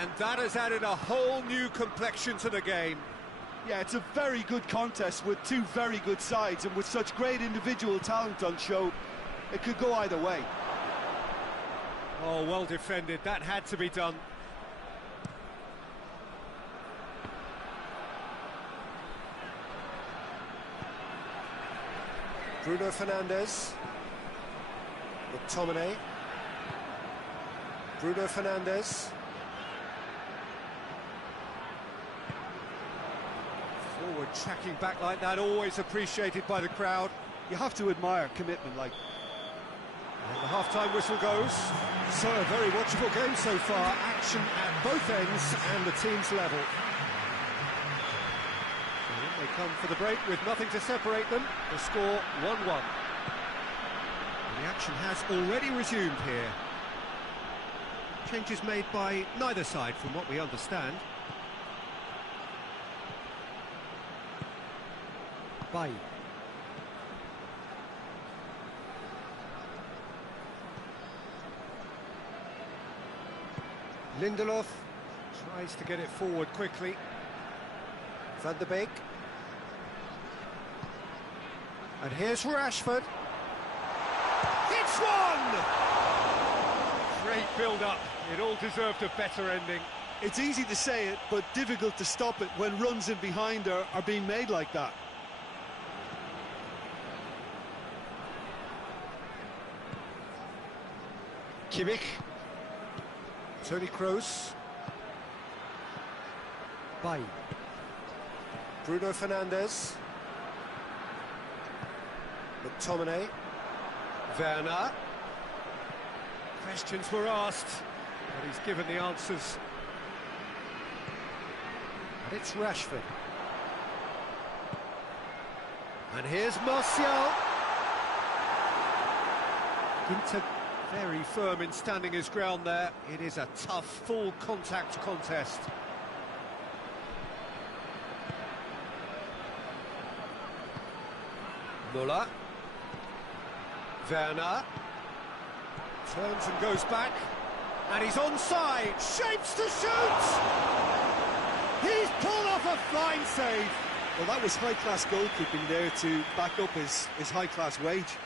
And that has added a whole new complexion to the game. Yeah, it's a very good contest with two very good sides, and with such great individual talent on show, it could go either way. Oh, well defended. That had to be done. Bruno Fernandes. McTominay. Bruno Fernandes. Forward tracking back like that, always appreciated by the crowd. You have to admire commitment like. And the half-time whistle goes. So, a very watchable game so far. Action at both ends and the team's level. And they come for the break with nothing to separate them. The score 1-1. The action has already resumed here. Changes made by neither side from what we understand. Bay. Lindelof tries to get it forward quickly. Van der Beek. And here's Rashford. It's one! Great build-up. It all deserved a better ending. It's easy to say it, but difficult to stop it when runs in behind are being made like that. Kimmich. Toni Kroos. Bay. Bruno Fernandes. McTominay. Werner. Questions were asked, but he's given the answers. And it's Rashford. And here's Martial. Ginter very firm in standing his ground there. It is a tough, full-contact contest. Müller. Werner. Turns and goes back. And he's onside. Shapes to shoot! He's pulled off a fine save. Well, that was high-class goalkeeping there to back up his high-class wage.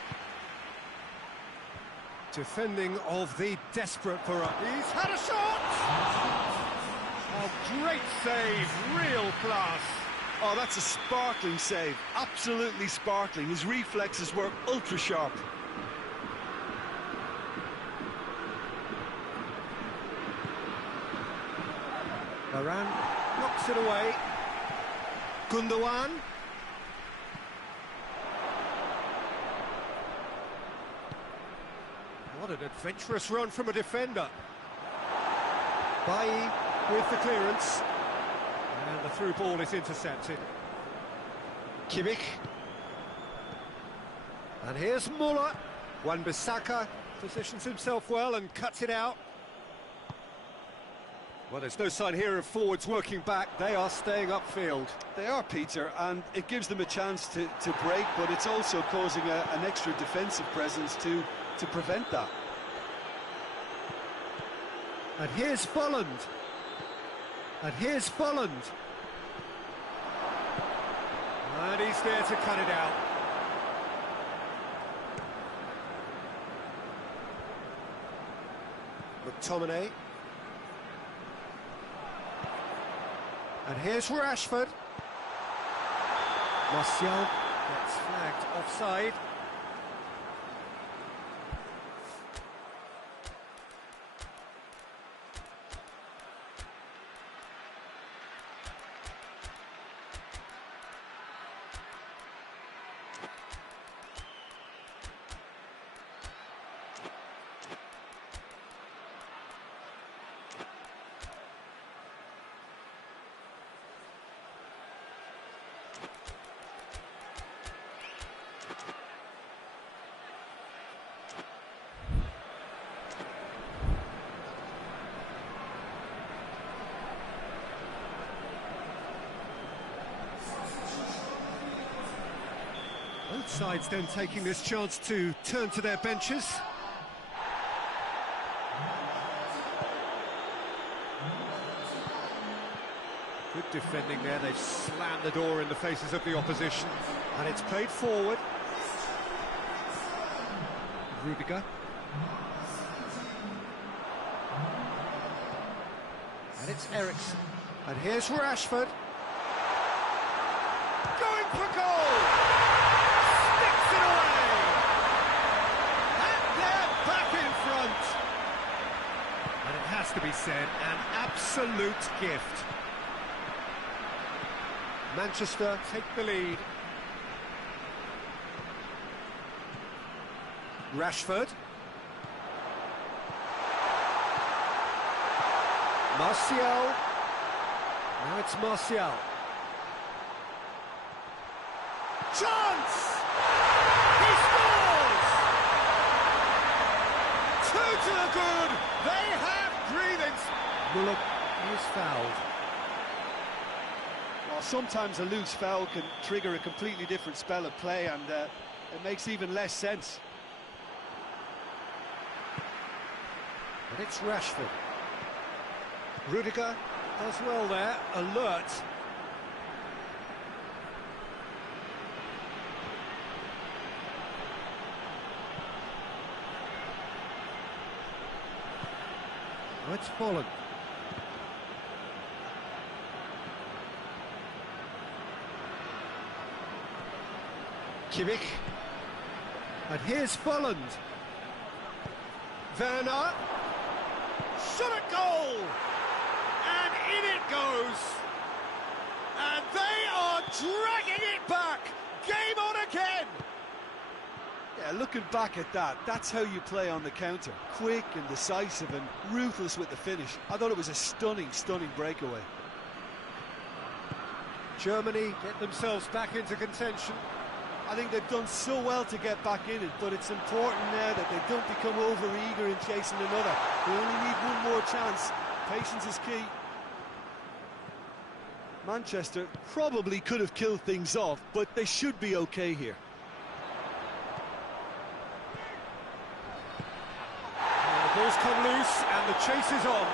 Defending of the desperate Varane. He's had a shot! Oh, great save, real class. Oh, that's a sparkling save, absolutely sparkling. His reflexes were ultra-sharp. Varane knocks it away. Gundogan. What an adventurous run from a defender. Bailly with the clearance. And the through ball is intercepted. Kimmich. And here's Müller. Wan-Bissaka positions himself well and cuts it out. Well, there's no sign here of forwards working back. They are staying upfield. They are, Peter, and it gives them a chance to break, but it's also causing an extra defensive presence to prevent that. And here's Bolland. And here's Bolland. And he's there to cut it out. McTominay. And here's Rashford. Martial gets flagged offside. Both sides then taking this chance to turn to their benches. Good defending there, they've slammed the door in the faces of the opposition. And it's played forward. Rudiger. And it's Eriksen. And here's Rashford. Going for goal! Sticks it away! And they're back in front! And it has to be said, an absolute gift. Manchester take the lead. Martial. Now it's Martial. Chance! He scores! 2 to the good. They have breathing. Muller is fouled. Well, sometimes a loose foul can trigger a completely different spell of play, and it makes even less sense. And it's Rashford. Rudiger does well there, alert. Oh, it's fallen. Kimmich. And here's Folland. Werner. Shot at goal! And in it goes! And they are dragging it back! Game on again! Yeah, looking back at that, that's how you play on the counter. Quick and decisive and ruthless with the finish. I thought it was a stunning, stunning breakaway. Germany get themselves back into contention. I think they've done so well to get back in it, but it's important now that they don't become over-eager in chasing another. They only need one more chance. Patience is key. Manchester probably could have killed things off, but they should be okay here. The ball's come loose and the chase is on.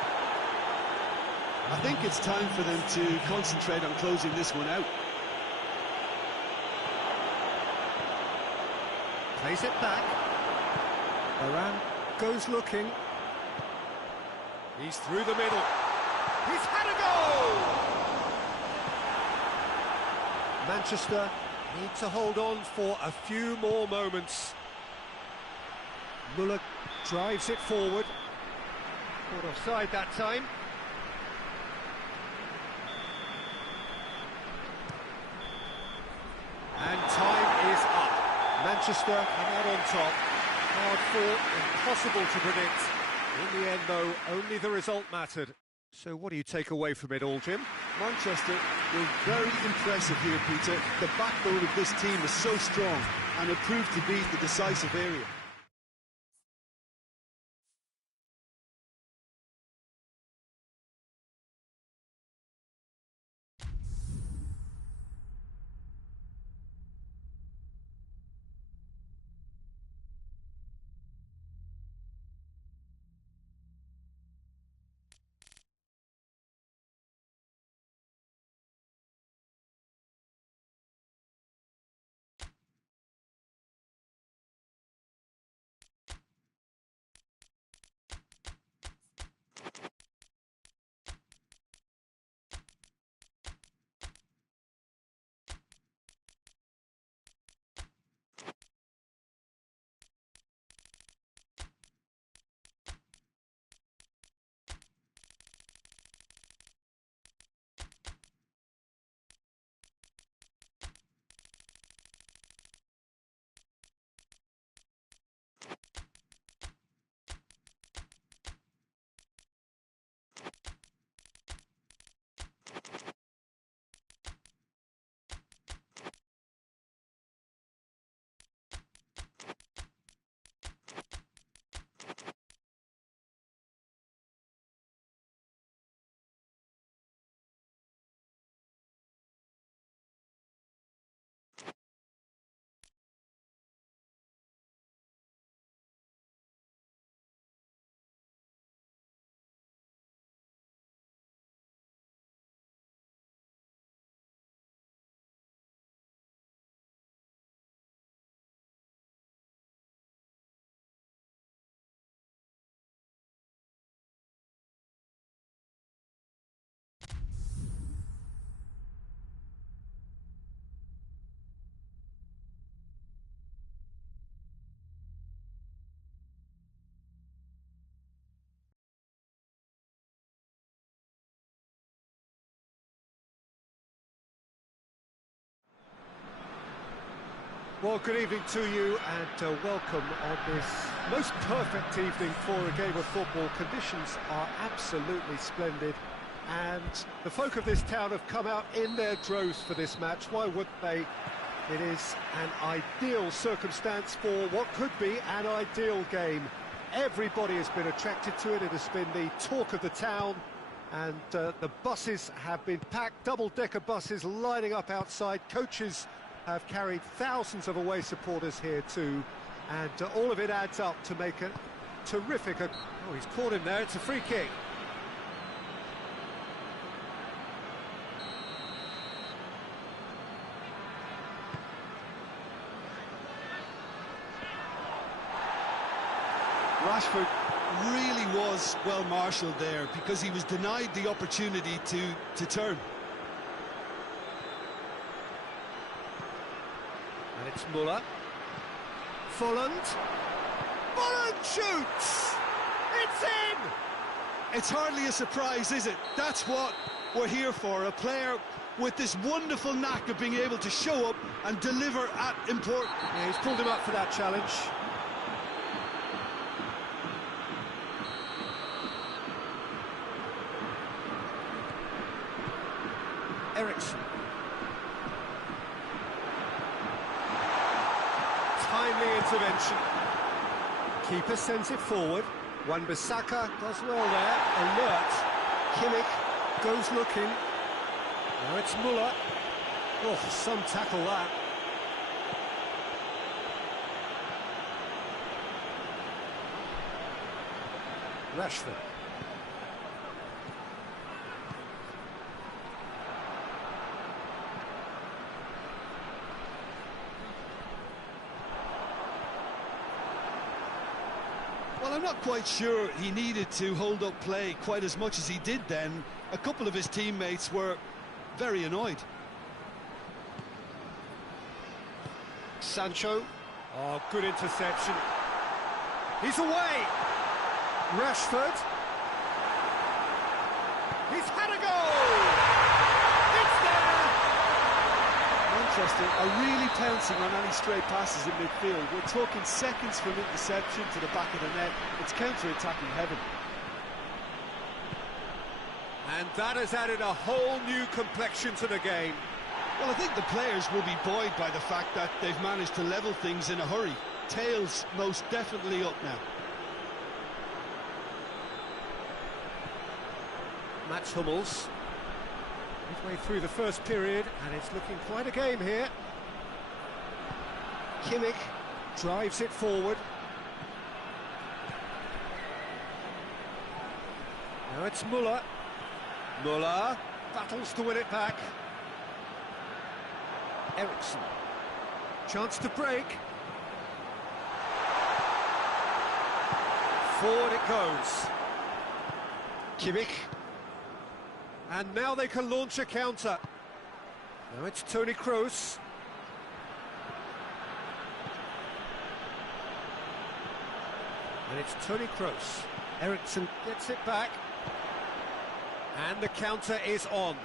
I think it's time for them to concentrate on closing this one out. Plays it back. Varane goes looking. He's through the middle. He's had a goal! Manchester need to hold on for a few more moments. Muller drives it forward. Caught offside that time. And time is up. Manchester come out on top. Hard fought, impossible to predict. In the end, though, only the result mattered. So what do you take away from it all, Jim? Manchester were very impressive here, Peter. The backbone of this team is so strong, and it proved to be the decisive area. Well, good evening to you and welcome on this Most perfect evening for a game of football. Conditions are absolutely splendid, and the folk of this town have come out in their droves for this match. Why wouldn't they? It is an ideal circumstance for what could be an ideal game. Everybody has been attracted to it. It has been the talk of the town, and the buses have been packed, double-decker buses lining up outside. Coaches have carried thousands of away supporters here too, and all of it adds up to make a terrific... Oh, he's caught him there. It's a free kick. Rashford really was well marshalled there because he was denied the opportunity to turn. And it's Muller. Folland. Folland shoots! It's in! It's hardly a surprise, is it? That's what we're here for, a player with this wonderful knack of being able to show up and deliver at important... Yeah, he's pulled him up for that challenge. Eriksen. Timely intervention. Keeper sends it forward. Wan-Bissaka does well there. Alert. Kimmich goes looking. Now it's Muller. Oh, some tackle that. Rashford. Well, I'm not quite sure he needed to hold up play quite as much as he did then. A couple of his teammates were very annoyed. Sancho. Oh, good interception. He's away. Rashford. He's had a goal. It's there. Manchester are really pouncing on any stray passes in midfield. We're talking seconds from interception to the back of the net. It's counter-attacking heaven. And that has added a whole new complexion to the game. Well, I think the players will be buoyed by the fact that they've managed to level things in a hurry. Tails most definitely up now. Mats Hummels. Midway through the first period, and it's looking quite a game here. Kimmich drives it forward. Now it's Muller. Muller battles to win it back. Eriksen. Chance to break. Forward it goes. Kimmich. And now they can launch a counter. Now it's Toni Kroos. And it's Toni Kroos. Eriksen gets it back. And the counter is on.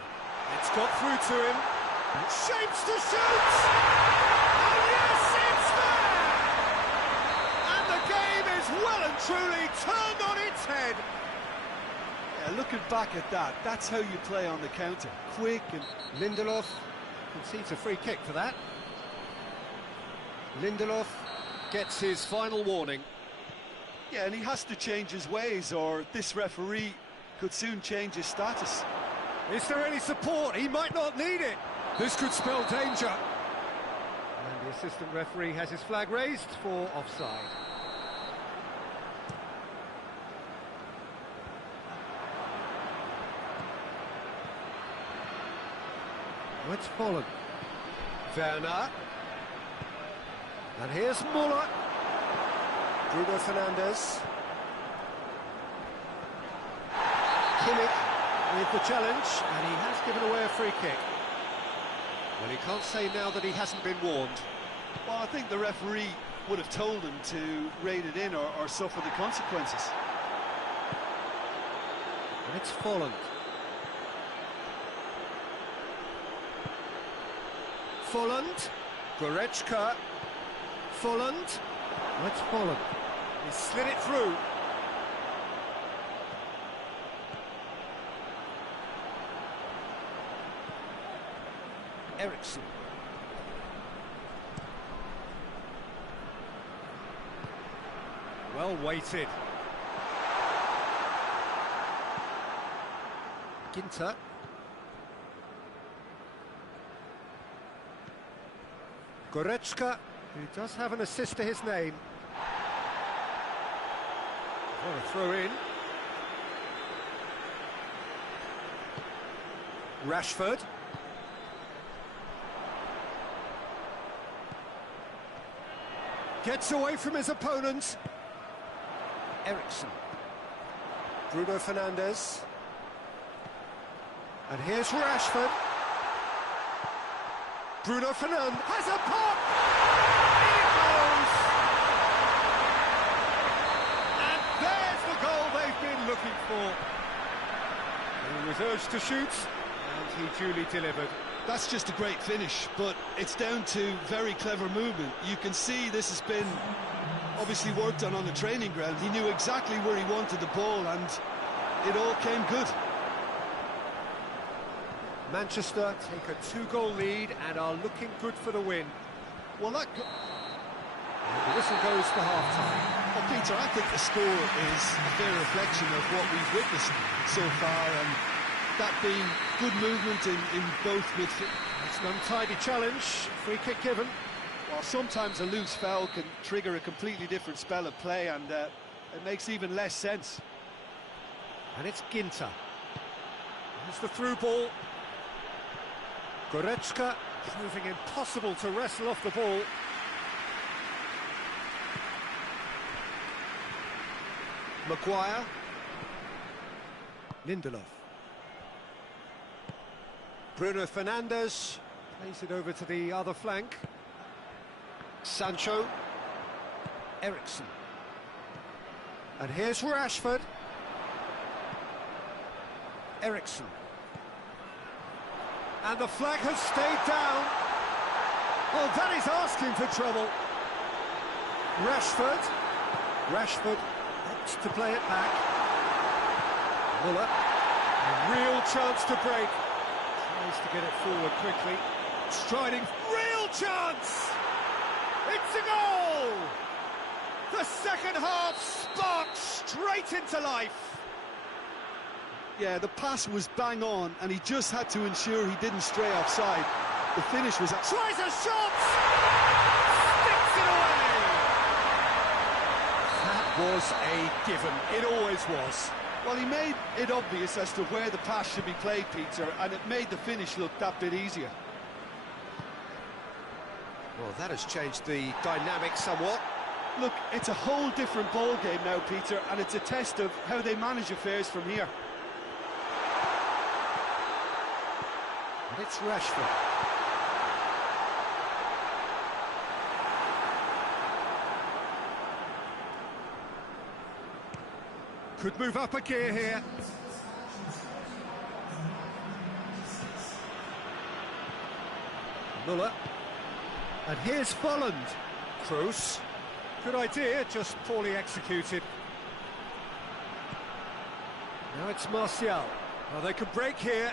It's got through to him. Shapes to shoot! And yes, it's there! And the game is well and truly turned on its head. Yeah, looking back at that, that's how you play on the counter. Quick and... Lindelof concedes a free kick for that. Lindelof gets his final warning. Yeah, and he has to change his ways, or this referee could soon change his status. Is there any support? He might not need it. This could spell danger. And the assistant referee has his flag raised for offside. Now it's Folland. Werner. And here's Muller. Bruno Fernandes. Kimmich with the challenge, and he has given away a free kick. Well, he can't say now that he hasn't been warned. Well, I think the referee would have told him to rate it in or suffer the consequences. And it's Folland. Folland. Goretzka. Folland. That's Folland. He slid it through. Ericsson. Well weighted. Ginter. Goretzka, who does have an assist to his name. What a throw in. Rashford. Gets away from his opponent. Ericsson. Bruno Fernandes. And here's Rashford. Bruno Fernandes has a pop! In it goes! And there's the goal they've been looking for. He was urged to shoot, and he duly delivered. That's just a great finish, but it's down to very clever movement. You can see this has been obviously worked on the training ground. He knew exactly where he wanted the ball, and it all came good. Manchester take a 2-goal lead and are looking good for the win. Well, the whistle goes for half-time. Well, Peter, I think the score is a fair reflection of what we've witnessed so far, and that being good movement in both midfield. It's an untidy challenge, free kick given. Well, sometimes a loose foul can trigger a completely different spell of play, and it makes even less sense. And it's Ginter. Here's the through ball. Goretzka proving impossible to wrestle off the ball. Maguire. Lindelof. Bruno Fernandes plays it over to the other flank. Sancho. Ericsson. And here's Rashford. Ericsson. And the flag has stayed down. Well, that is asking for trouble. Rashford opts to play it back. Muller. A real chance to break. Tries to get it forward quickly. Striding. Real chance! It's a goal! The second half sparked straight into life. Yeah, the pass was bang on, and he just had to ensure he didn't stray offside. The finish was... Tries a shot! Sticks it away! That was a given. It always was. Well, he made it obvious as to where the pass should be played, Peter, and it made the finish look that bit easier. Well, that has changed the dynamic somewhat. Look, it's a whole different ball game now, Peter, and it's a test of how they manage affairs from here. And it's Rashford. Could move up a gear here. Muller. And here's Volland. Kroos. Good idea, just poorly executed. Now it's Martial. Well, they could break here.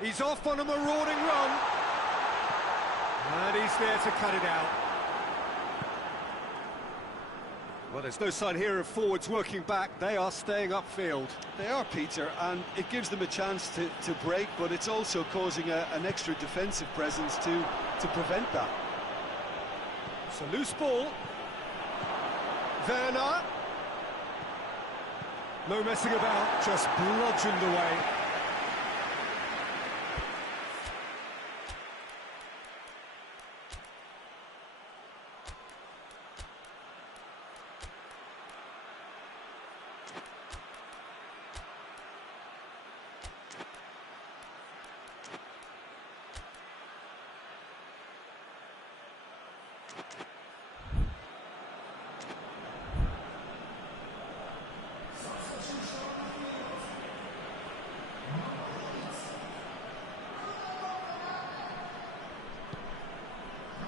He's off on a marauding run. And he's there to cut it out. Well, there's no sign here of forwards working back. They are staying upfield. They are, Peter, and it gives them a chance to break, but it's also causing an extra defensive presence to prevent that. It's a loose ball. Werner. No messing about, just bludgeoned away.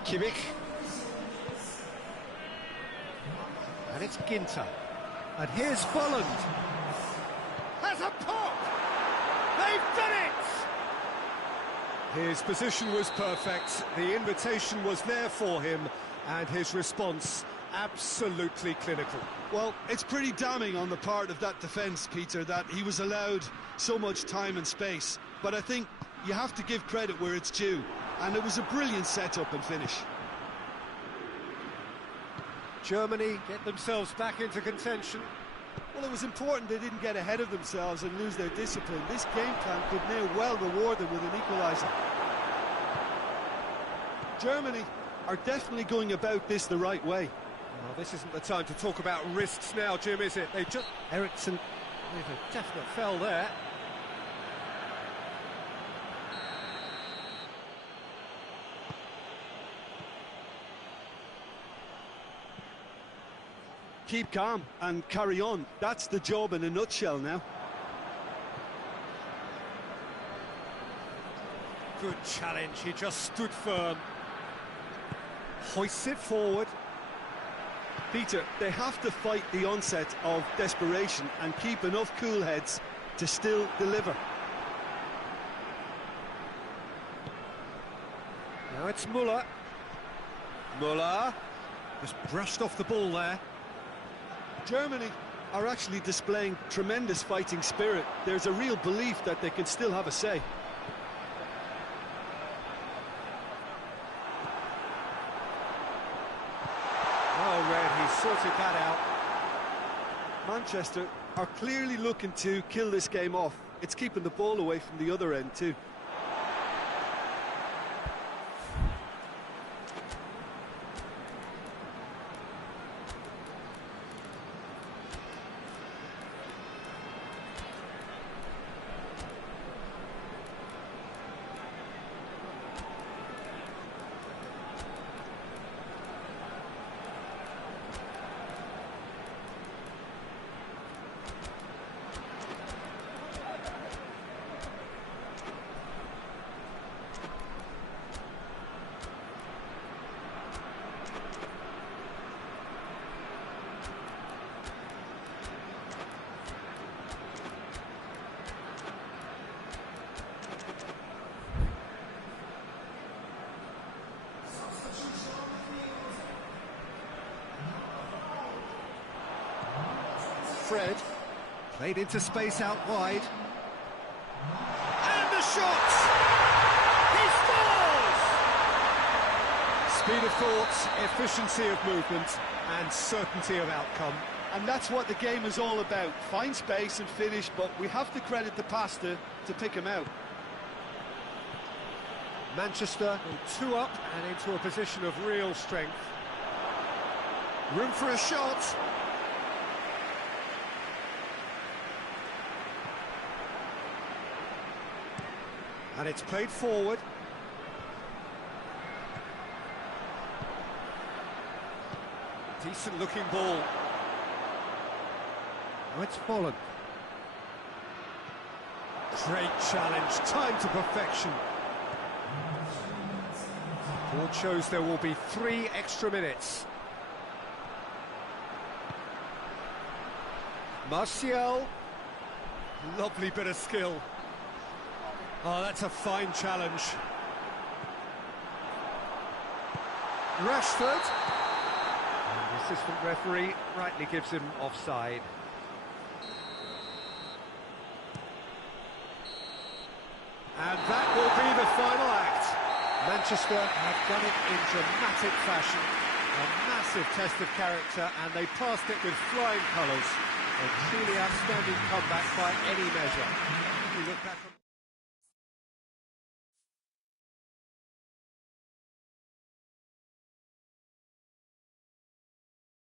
Kimmich. And it's Ginter. And here's Volland. Has a pop! They've done it! His position was perfect, the invitation was there for him, and his response absolutely clinical. Well, it's pretty damning on the part of that defence, Peter, that he was allowed so much time and space. But I think you have to give credit where it's due, and it was a brilliant setup and finish. Germany get themselves back into contention. Well, it was important they didn't get ahead of themselves and lose their discipline. This game plan could now well reward them with an equaliser. Germany are definitely going about this the right way. Well, this isn't the time to talk about risks now, Jim, is it? They just... Eriksson with a definite foul there. Keep calm and carry on. That's the job in a nutshell now. Good challenge, he just stood firm. Hoists it forward. Peter, they have to fight the onset of desperation and keep enough cool heads to still deliver. Now it's Müller. Müller just brushed off the ball there. Germany are actually displaying tremendous fighting spirit. There's a real belief that they can still have a say. Oh, Red, he sorted that out. Manchester are clearly looking to kill this game off. It's keeping the ball away from the other end too. Fred played into space out wide. And the shot! He scores! Speed of thought, efficiency of movement, and certainty of outcome. And that's what the game is all about. Find space and finish, but we have to credit the passer to pick him out. Manchester go 2 up and into a position of real strength. Room for a shot. And it's played forward. Decent looking ball. Now it's Volland. Great challenge, time to perfection. Board shows there will be 3 extra minutes. Martial. Lovely bit of skill. Oh, that's a fine challenge. Rashford. And the assistant referee rightly gives him offside. And that will be the final act. Manchester have done it in dramatic fashion. A massive test of character, and they passed it with flying colours. A truly outstanding comeback by any measure. You look back on